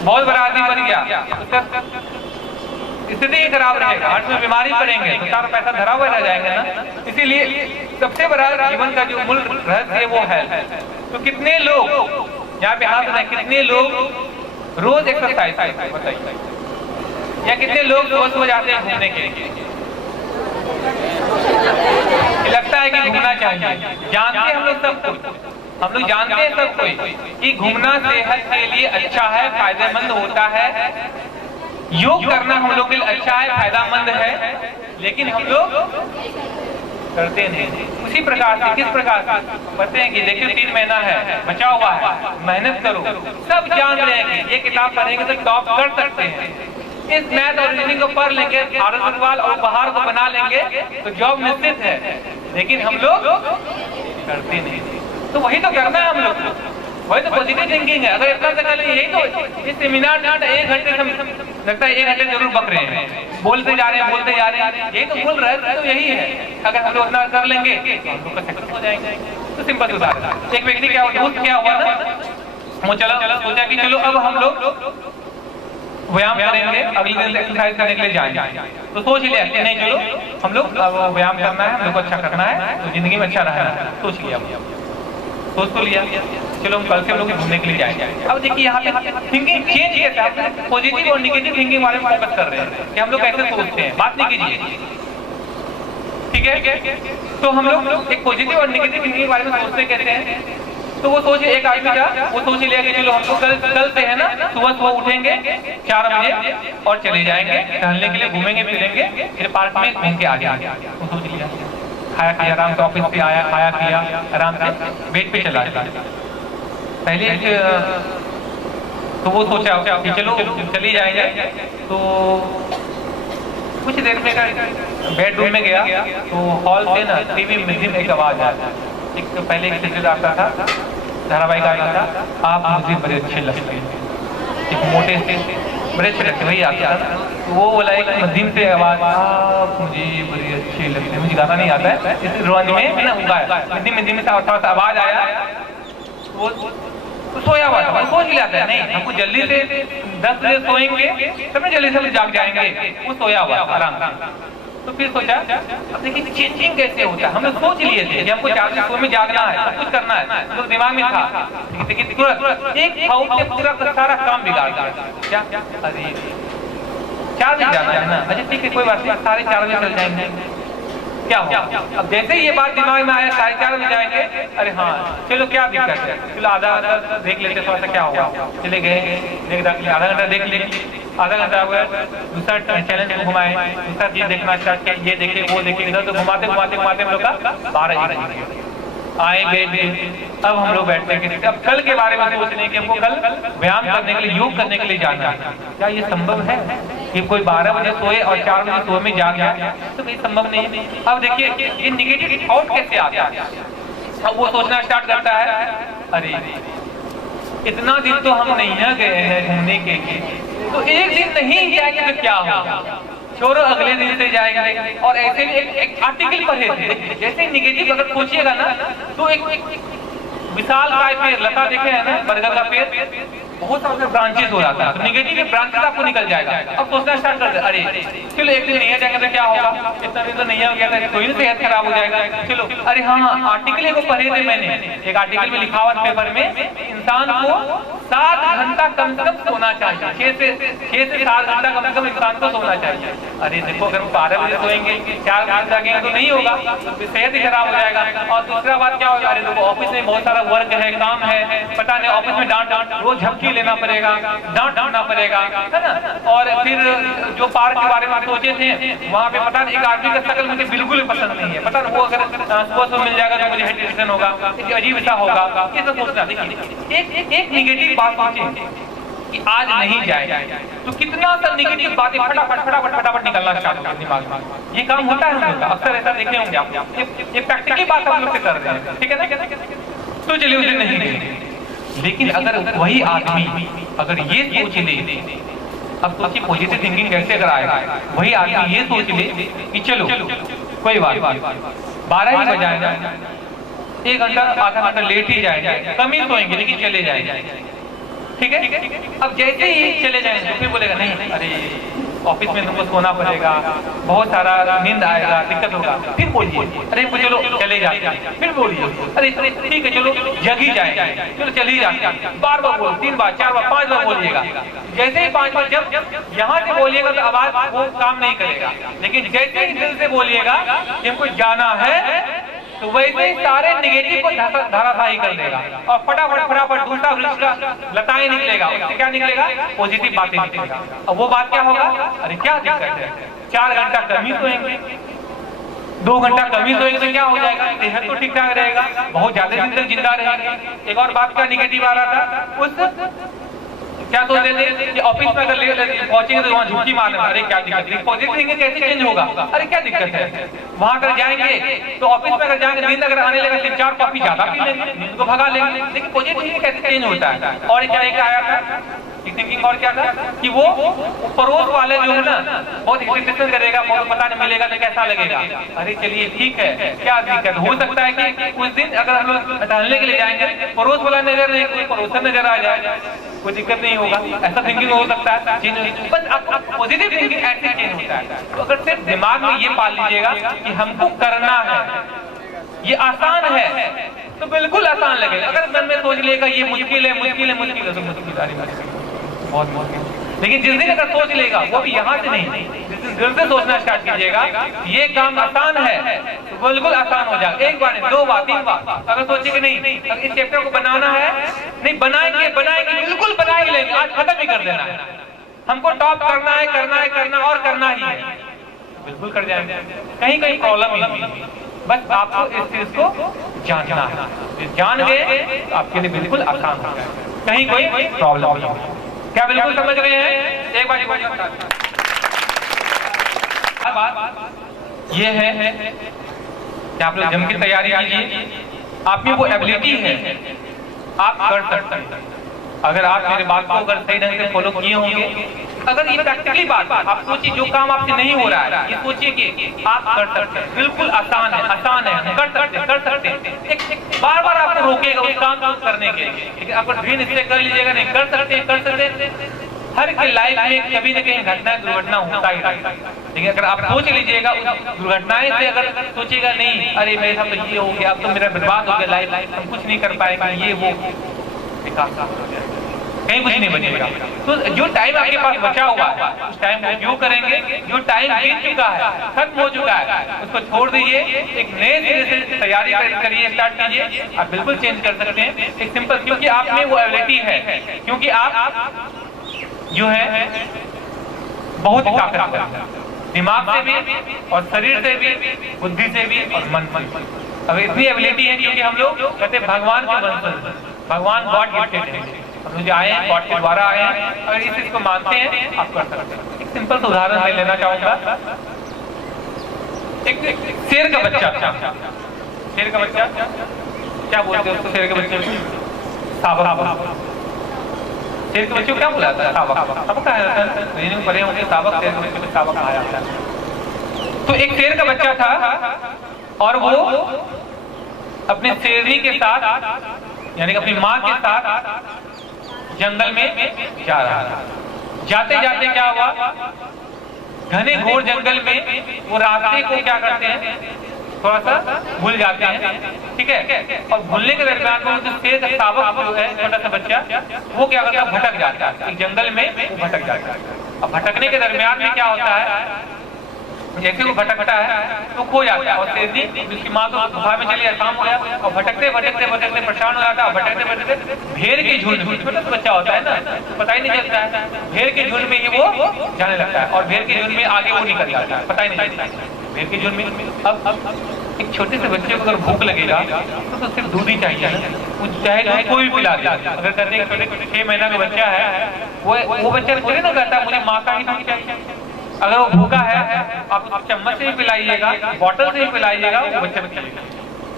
बहुत बड़ा आदमी बन गया, स्थिति ही खराब रहेगा, हार्ट में बीमारी पड़ेंगे तो सारा पैसा धरा हुआ रह जाएंगे ना। इसीलिए सबसे बड़ा जीवन का जो मूल रहस्य है वो है। तो कितने लोग यहाँ पे हाथ में, कितने लोग रोज एक्सरसाइज करते हैं बताइए? या कितने लोग सुबह सुबह जाते हैं घूमने के लिए? लगता है कि घूमना चाहिए। जानते हैं हम लोग सब कोई, हम लोग जानते हैं सब कोई कि घूमना सेहत के लिए अच्छा है, फायदेमंद होता है। योग करना हम लोग के लिए अच्छा है, फायदेमंद है, लेकिन हम लोग करते नहीं। उसी प्रकार से, किस प्रकार से पढ़ते हैं कि देखिए 3 महीना है, बचा हुआ है, मेहनत करो। सब जान रहे हैं कि ये किताब पढ़ेंगे तो टॉप कर सकते हैं, इस मैथ और रीजनिंग को पढ़ लेंगे, भारत सवाल और बाहर को बना लेंगे तो जॉब निश्चित है, लेकिन हम लोग करते नहीं। तो वही तो करना है हम लोग को, वही तो पॉजिटिव थिंकिंग है। अगर इतना कर यही तो इस सेमिनार में 1 घंटे लगता है, 1 घंटे जरूर बक रहे हैं, बोलते जा रहे हैं, यही तो बोल रहे हैं। तो यही है, अगर हम लोग इतना कर लेंगे तो हम लोग का सक्सेस हो जाएंगे। तो सिंपल सी बात है। एक व्यक्ति क्या हुआ ना, वो सोचा कि चलो अब हम लोग व्यायाम करेंगे, अगले दिन एक्सरसाइज करने के लिए जाएंगे। तो सोच लिया कि नहीं चलो हम लोग व्यायाम करना है, हम लोग को अच्छा करना है, तो जिंदगी में अच्छा रहना है। सोच लिया, सोच तो लिया, चलो हम कल से हम लोग घूमने के लिए जाएंगे। अब देखिए यहाँ पे थिंकिंग चेंज कैसे, आप पॉजिटिव और नेगेटिव थिंकिंग बारे में बात कर रहे हैं कि हम लोग कैसे सोचते हैं, बात नहीं कीजिए। ठीक है, तो हम लोग एक पॉजिटिव और नेगेटिव थिंकिंग के बारे में सोचते कैसे हैं? तो वो सोचे, एक आदमी था, वो सोच लिया कि चलो हमको कल से है ना सुबह उठेंगे 4 बजे और चले जाएंगे टहलने के लिए, घूमेंगे फिरेंगे, फिर पार्क में घूम के आ जाएंगे। वो सोच लिया, खाया किया, आराम से ऑफिस से आया, खाया किया, आराम से बेड पे चला गया। पहले तो वो सोचा कि चलो चली जाएंगे। तो कुछ देर में बेडरूम में गया तो हॉल से ना टीवी में एक आवाज आया। एक पहले एक सीरियल आता था, धारावाहिक आता था, आप मुझे बड़े अच्छे लगते हैं। एक मोटे से बड़े अच्छे लगते वही आता है। तो वो बोला एक मध्यम से आवाज मुझे बड़ी अच्छी लगती है, मुझे गाना नहीं आता है, इस रोज में ना गाया मध्यम से थोड़ा सा आवाज आया। वो तो सोया हुआ था, सोच लिया था नहीं हमको जल्दी से 10 बजे सोएंगे तब जल्दी से जाग जाएंगे, वो सोया हुआ आराम से। तो फिर सोचा अब देखिए चेंजिंग कैसे होता है, हम लोग सोच लिए थे कि हमको 4 बजे में जागना है, सब कुछ करना है, तो दिमाग में था लेकिन तुरंत एक फाउल से पूरा का सारा काम बिगाड़ दिया। क्या अरे 4 बजे जाना है ना, अच्छा ठीक है कोई बात नहीं, 4:30 बजे चल जाएंगे, क्या हो। अब जैसे ही ये बात दिमाग में आया 4:30 बजे जाएंगे, अरे हाँ चलो क्या दिक्कत है, चलो आधा घंटा देख लेते थोड़ा सा क्या होगा, चले गए आधा घंटा देख ले, आधा घंटा हुआ दूसरा चैनल को घुमाए, दूसरा चीज देखना स्टार्ट किया, ये देखे वो देखे, इधर तो घुमाते घुमाते घुमाते हम लोग का 12 बज गए। आए बैठ अब हम लोग बैठते हैं, अब कल के बारे में सोच रहे हैं कि हमको कल व्यायाम करने के लिए योग करने के लिए जाना है। क्या ये संभव है कि कोई 12 बजे सोए और 4 बजे सोए में जाग जाए, तो ये संभव नहीं है। अब देखिए ये निगेटिव थॉट कैसे आता है, अब वो सोचना स्टार्ट करता है अरे इतना दिन तो हम नहीं गए हैं घूमने के लिए, तो एक दिन नहीं जाएंगे तो क्या होगा, छोड़ो अगले दिन से जाएंगे। और ऐसे एक आर्टिकल पढ़े थे, जैसे निगेटिव अगर सोचिएगा ना तो एक विशाल काय पेड़ लता देखे है ना, बरगद का पेड़ बहुत सारे ब्रांचेस हो जाता है, तो निगेटिव के ब्रांचेस आपको निकल जाएगा। अब सोचना स्टार्ट कर दे अरे चलो एक दिन नहीं जाएंगे तो क्या होगा, इतना दिन तो नहीं हो गया था, कोई भी सेहत खराब हो जाएगा, चलो अरे हाँ आर्टिकल को पढ़े थे मैंने, एक आर्टिकल में लिखा हुआ पेपर में इंसान को 7 घंटा कम से कम सोना चाहिए, 6 से 7 घंटा कम से कम इंसान को सोना चाहिए। अरे देखो अगर हम 12 बजे सोएंगे 4 बजे जागेंगे तो नहीं होगा, सेहत ही खराब हो जाएगा। और दूसरा बात क्या होगा, अरे देखो ऑफिस में बहुत सारा वर्क है, काम है, पता नहीं ऑफिस में डांट रोज झपकी लेना पड़ेगा, डांटना पड़ेगा, है ना। और फिर जो पार्क के बारे में सोचे थे वहाँ पे पता नहीं एक आदमी का शक्ल मुझे बिल्कुल पसंद नहीं है, पता नहीं वो अगर सुबह मिल जाएगा तो मुझे हेजिटेशन होगा, अजीब सा होगा, ये सब सोचना। देखिए एक निगेटिव बात सोचे कि आज नहीं जाए तो कितना सा निगेटिव बातें फटाफट निकलना स्टार्ट होगा दिमाग में। ये काम होता है हम लोग अक्सर, ऐसा देखे होंगे आप, ये प्रैक्टिकल बात हम लोग से कर रहे हैं, ठीक है ना। तो चलिए उसे नहीं गए, लेकिन अगर वही आदमी अगर ये सोच ले, अब सोचिए पॉजिटिव थिंकिंग कैसे अगर आएगा, वही आदमी ये सोच ले कि चलो कोई बात 12 ही बजाएगा, 1 घंटा आधा घंटा लेट ही जाएंगे, कम ही सोएंगे लेकिन चले जाएंगे, ठीक है। अब जैसे ही चले जाएंगे तो फिर बोलेगा नहीं अरे ऑफिस में तुमको सोना पड़ेगा, बहुत सारा नींद आएगा, दिक्कत होगा, फिर बोलिए अरे चलो चले जाते हैं, फिर बोलिए अरे ठीक है चलो जग ही जाएंगे, चलो चल ही जाते हैं, बार बार बोलो, 3 बार 4 बार 5 बार बोलिएगा। जैसे ही 5 बार जब यहाँ से बोलिएगा तो आवाज वो काम नहीं करेगा, लेकिन जैसे ही दिल से बोलिएगा कि हमको जाना है तो वैसे ही सारे निगेटिव को धाराशाही कर देगा और फटाफट दूसरा वृक्ष का लताएं निकलेगा, उससे क्या निकलेगा, पॉजिटिव बातें निकलेगा। और वो बात क्या होगा, अरे क्या दिक्कत है, 4 घंटा कम ही सोएंगे, 2 घंटा कम ही सोएंगे तो क्या हो जाएगा, सेहत तो ठीक ठाक रहेगा, बहुत ज्यादा दिन तक जिंदा रहेंगे। एक और बात क्या निगेटिव आ रहा था, उस क्या सोच रहे थे कि ऑफिस में अगर पहुंचेंगे तो वहाँ झुकी मारने, अरे क्या दिक्कत है, पॉजिटिव थिंकिंग कैसे चेंज होगा, अरे क्या दिक्कत है, वहां अगर जाएंगे तो ऑफिस में अगर जाएंगे नींद अगर आने लगा 3-4 कॉफी ज्यादा पी लेंगे, नींद को भगा लेंगे, लेकिन पॉजिटिव थिंकिंग कैसे चेंज होता है। और क्या एक आया था थिंकिंग, और क्या था कि वो पड़ोस वाले जो है ना बहुत एक्सपेक्टेशन करेगा, बहुत पता नहीं मिलेगा तो कैसा लगेगा, अरे चलिए ठीक है क्या दिक्कत, हो सकता है कि उस दिन अगर हम लोग टहलने के लिए जाएंगे पड़ोस वाला नजर नहीं, कोई पड़ोसन नजर आ जाए, कोई दिक्कत नहीं होगा, ऐसा थिंकिंग हो सकता है। बस पॉजिटिव थिंकिंग ऐसे चेंज होता है। तो अगर सिर्फ दिमाग में ये पाल लीजिएगा कि हमको करना है, ये आसान है तो बिल्कुल आसान लगेगा। अगर मन में सोच लेगा ये मुश्किल है तो मुश्किल बहुत मुश्किल, लेकिन जिस दिन अगर सोच लेगा वो भी यहाँ से नहीं, जिस दिन दिल से सोचना स्टार्ट कीजिएगा ये काम आसान है तो बिल्कुल आसान हो जाएगा। 1 बार 2 बार 3 बार अगर सोचे कि नहीं अगर इस चैप्टर को बनाना है, नहीं बनाएंगे बिल्कुल बना ही लेंगे, आज खत्म ही कर देना है, हमको टॉप करना है और करना ही है, बिल्कुल कर जाएंगे। कहीं प्रॉब्लम ही नहीं, बस आपको इस चीज को जानना है, जान गए तो आपके लिए बिल्कुल आसान हो जाएगा, कहीं कोई प्रॉब्लम नहीं। क्या बिल्कुल समझ रहे हैं? एक बार बात ये है कि आप लोग जम की तैयारी कीजिए, आप में वो एबिलिटी है, आप कर सकते हैं। अगर आप मेरे बात को अगर सही ढंग से फॉलो किए होंगे, अगर ये प्रैक्टिकली बात आप सोचिए, जो काम आपसे नहीं हो रहा है, ये सोचिए कि आप कर सकते हैं, बिल्कुल आसान है, कर सकते हैं। एक बार बार आपको रोकेगा उस काम को करने के लिए, लेकिन आप दृढ़ निश्चय कर लीजिएगा, नहीं कर सकते हैं। हर के लाइफ में कभी न कहीं घटना दुर्घटना होता ही रहता है, लेकिन अगर आप सोच लीजिएगा उस दुर्घटनाएं से, अगर सोचिएगा नहीं अरे मेरे साथ तो ये हो गया, अब तो मेरा बर्बाद हो गया लाइफ, हम कुछ नहीं कर पाएंगे, ये वो कहीं कुछ नहीं बचेगा। तो जो टाइम आपके पास बचा हुआ है उस टाइम को उपयोग करेंगे, जो टाइम बीत चुका है, खत्म हो चुका है, उसको छोड़ दीजिए, एक नए सिरे से तैयारी करिए, स्टार्ट कीजिए। आप बिल्कुल चेंज कर सकते हैं, एक सिंपल, क्योंकि आप में वो एबिलिटी है, क्योंकि आप जो है बहुत ही ताकतवर है, दिमाग से भी और शरीर से भी, बुद्धि से भी और मन से भी। अगर इतनी एबिलिटी है, क्योंकि हम लोग कहते हैं भगवान के वंशज, भगवान गॉड गिफ्टेड है, हम लोग जो आए हैं गॉड के द्वारा आए हैं। अगर इस चीज को मानते हैं आप कर सकते हैं। एक सिंपल सा उदाहरण मैं लेना चाहूंगा। एक शेर का बच्चा, शेर का बच्चा क्या बोलते हैं उसको, शेर के बच्चे सावक, शेर के बच्चे को क्या बुलाता है, सावक कहा जाता है, पढ़े होंगे सावक, शेर के बच्चे को सावक कहा जाता है। तो एक शेर का बच्चा था और वो अपने शेरनी के साथ, यानी कि अपनी माँ के साथ जंगल में जा रहा था। जाते जाते क्या हुआ, घने घोर जंगल में वो रास्ते को क्या करते हैं, थोड़ा सा भूल जाते हैं, ठीक है। और भूलने के दरमियान में जो शेर का सावक जो है, छोटा सा बच्चा, वो क्या करता है, भटक जाता है, जंगल में वो भटक जाता है। अब भटकने के दरमियान में क्या होता है, जैसे वो भटकता है तो खो जाता है, और शेरनी उसकी माँ तो गुफा में चली, शाम हो गया, और भटकते भटकते भटकते परेशान हो जाता है। भटकते भटकते भेड़ के झुंड में, छोटा सा बच्चा होता है ना, तो पता ही नहीं चलता है, भेड़ के झुंड में ही वो जाने लगता है, और भेड़ के झुंड में आगे वो निकल जाता है, पता ही नहीं चलता है भेड़ के झुंड में। अब एक छोटे से बच्चे को अगर भूख लगेगा तो सिर्फ दूध ही चाहिए, वो चाहे दूध कोई भी पिला दे। अगर कहते हैं छोटे 6 महीना का बच्चा है, वो बच्चा थोड़ी ना कहता मुझे माँ का ही दूध चाहिए। अगर वो भूखा है आप चम्मच से ही पिलाइएगा, बॉटल से ही पिलाइएगा, वो बच्चे में चलेगा।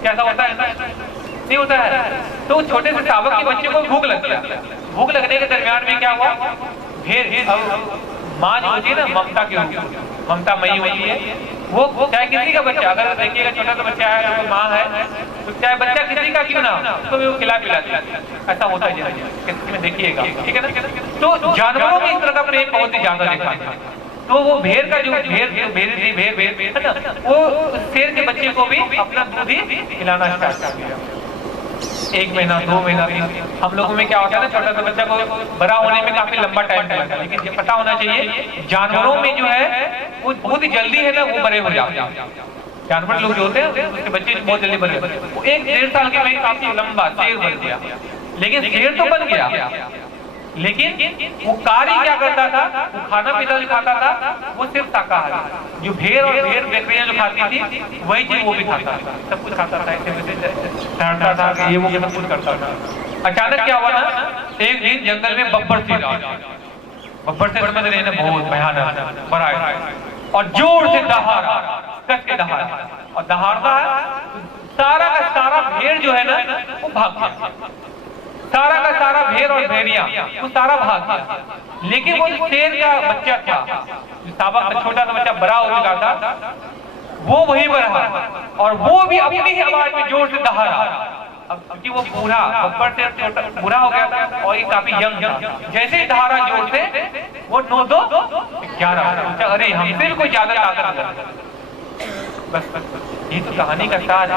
कैसा होता है, नहीं होता है। तो छोटे से सावक के बच्चे को भूख लग गया, भूख लगने के दरमियान में क्या हुआ, भेड़ माँ जो होती है ना, ममता की ममता मई होती है, वो चाहे किसी का बच्चा, अगर देखिएगा छोटा सा बच्चा है तो माँ है, तो चाहे बच्चा किसी का क्यों ना, तो वो खिला पिला ऐसा होता है किसी में, देखिएगा, ठीक है ना। तो जानवरों में इस तरह का प्रेम बहुत ही ज्यादा देखा है। तो वो भेड़ का जो भेड़ है ना, वो शेर के बच्चे को भी अपना दूध ही खिलाना स्टार्ट कर दिया। 1 महीना 2 महीना, हम लोगों में क्या होता है ना, छोटा सा बच्चा को बड़ा होने में काफी लंबा टाइम लगता है, लेकिन ये पता होना चाहिए जानवरों में जो है वो बहुत ही जल्दी है ना, वो बड़े हो जाते हैं। जानवर लोग जो होते हैं उसके बच्चे बहुत जल्दी बड़े होते हैं। वो 1-1.5 साल के में काफी लंबा शेर बन गया, लेकिन शेर तो बन गया, लेकिन वो कार्य क्या करता था, वो खाना पीना जो खाता था वो सिर्फ शाकाहारी। जो भेड़ और भेड़ बकरियां जो खाती थी वही चीज वो भी खाता था, सब कुछ खाता था, ठहरता था, ये वो सब कुछ करता था। अचानक क्या हुआ ना, एक दिन जंगल में बब्बर सिंह आया। बब्बर से समझ रहे हैं बहुत भयानक बड़ा है, और जोर से दहाड़ा, कस के दहाड़ा, और दहाड़ता है, सारा का सारा भेड़ जो है ना वो भाग गया, सारा का सारा भेड़ और भेड़िया वो सारा भाग गया। लेकिन वो शेर का बच्चा था, जो सावक छोटा सा बच्चा बड़ा हो चुका था, वो वहीं पर रहा, और वो भी अपनी ही आवाज में जोर से दहाड़ा। अब क्योंकि वो बूढ़ा, बब्बर से बूढ़ा हो गया था और ये काफी यंग था, जैसे ही दहाड़ा जोर से, वो 9-2-11, अरे हमसे भी कोई ज्यादा ताकत। बस ये तो कहानी का सार है।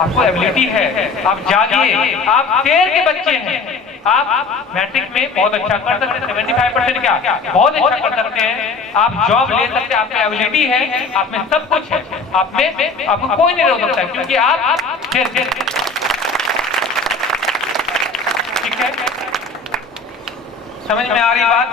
आपको एबिलिटी है, आप जागिए, आप शेर के बच्चे हैं, आप मैट्रिक में बहुत अच्छा कर सकते हैं, 75% क्या बहुत अच्छा कर सकते हैं, आप जॉब ले सकते हैं, आप में एबिलिटी है, आप में सब कुछ है, आप में आपको कोई नहीं रोक सकता, क्योंकि आप शेर। ठीक है, समझ में आ रही बात।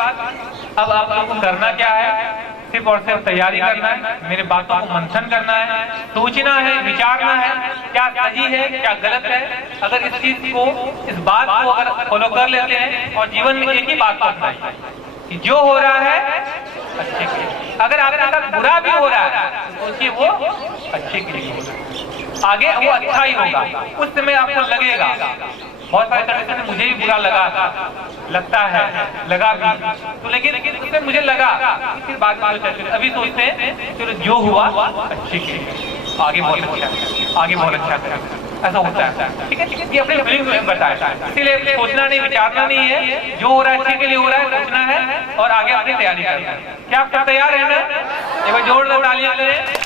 अब आप लोगों को करना क्या है, सिर्फ और सिर्फ तैयारी करना है, मेरे बातों को मंथन करना है, सोचना है, विचारना है, क्या सही है क्या गलत है। अगर इस चीज को, इस बात को अगर फॉलो कर लेते हैं और जीवन में एक ही बात को अपनाइए कि जो हो रहा है अच्छे के लिए, अगर आपके साथ बुरा भी हो रहा है तो सोचिए वो अच्छे के लिए हो रहा है, आगे वो अच्छा ही होगा। उस समय आपको लगेगा बहुत सारे कंडक्टर में मुझे भी बुरा लगता है, लगा भी तो, लेकिन उससे मुझे लगा, फिर बाद में सोचा, अभी सोचते हैं चलो जो हुआ ठीक है, आगे बहुत अच्छा, आगे बहुत अच्छा, ऐसा होता है। ठीक है, ये अपने फीलिंग्स बताया, इसीलिए सोचना नहीं, विचारना नहीं है, जो हो रहा है अच्छे के लिए हो रहा है, सोचना है और आगे अपनी तैयारी करना है। क्या आप सब तैयार है ना? एक बार जोरदार तालियां करें।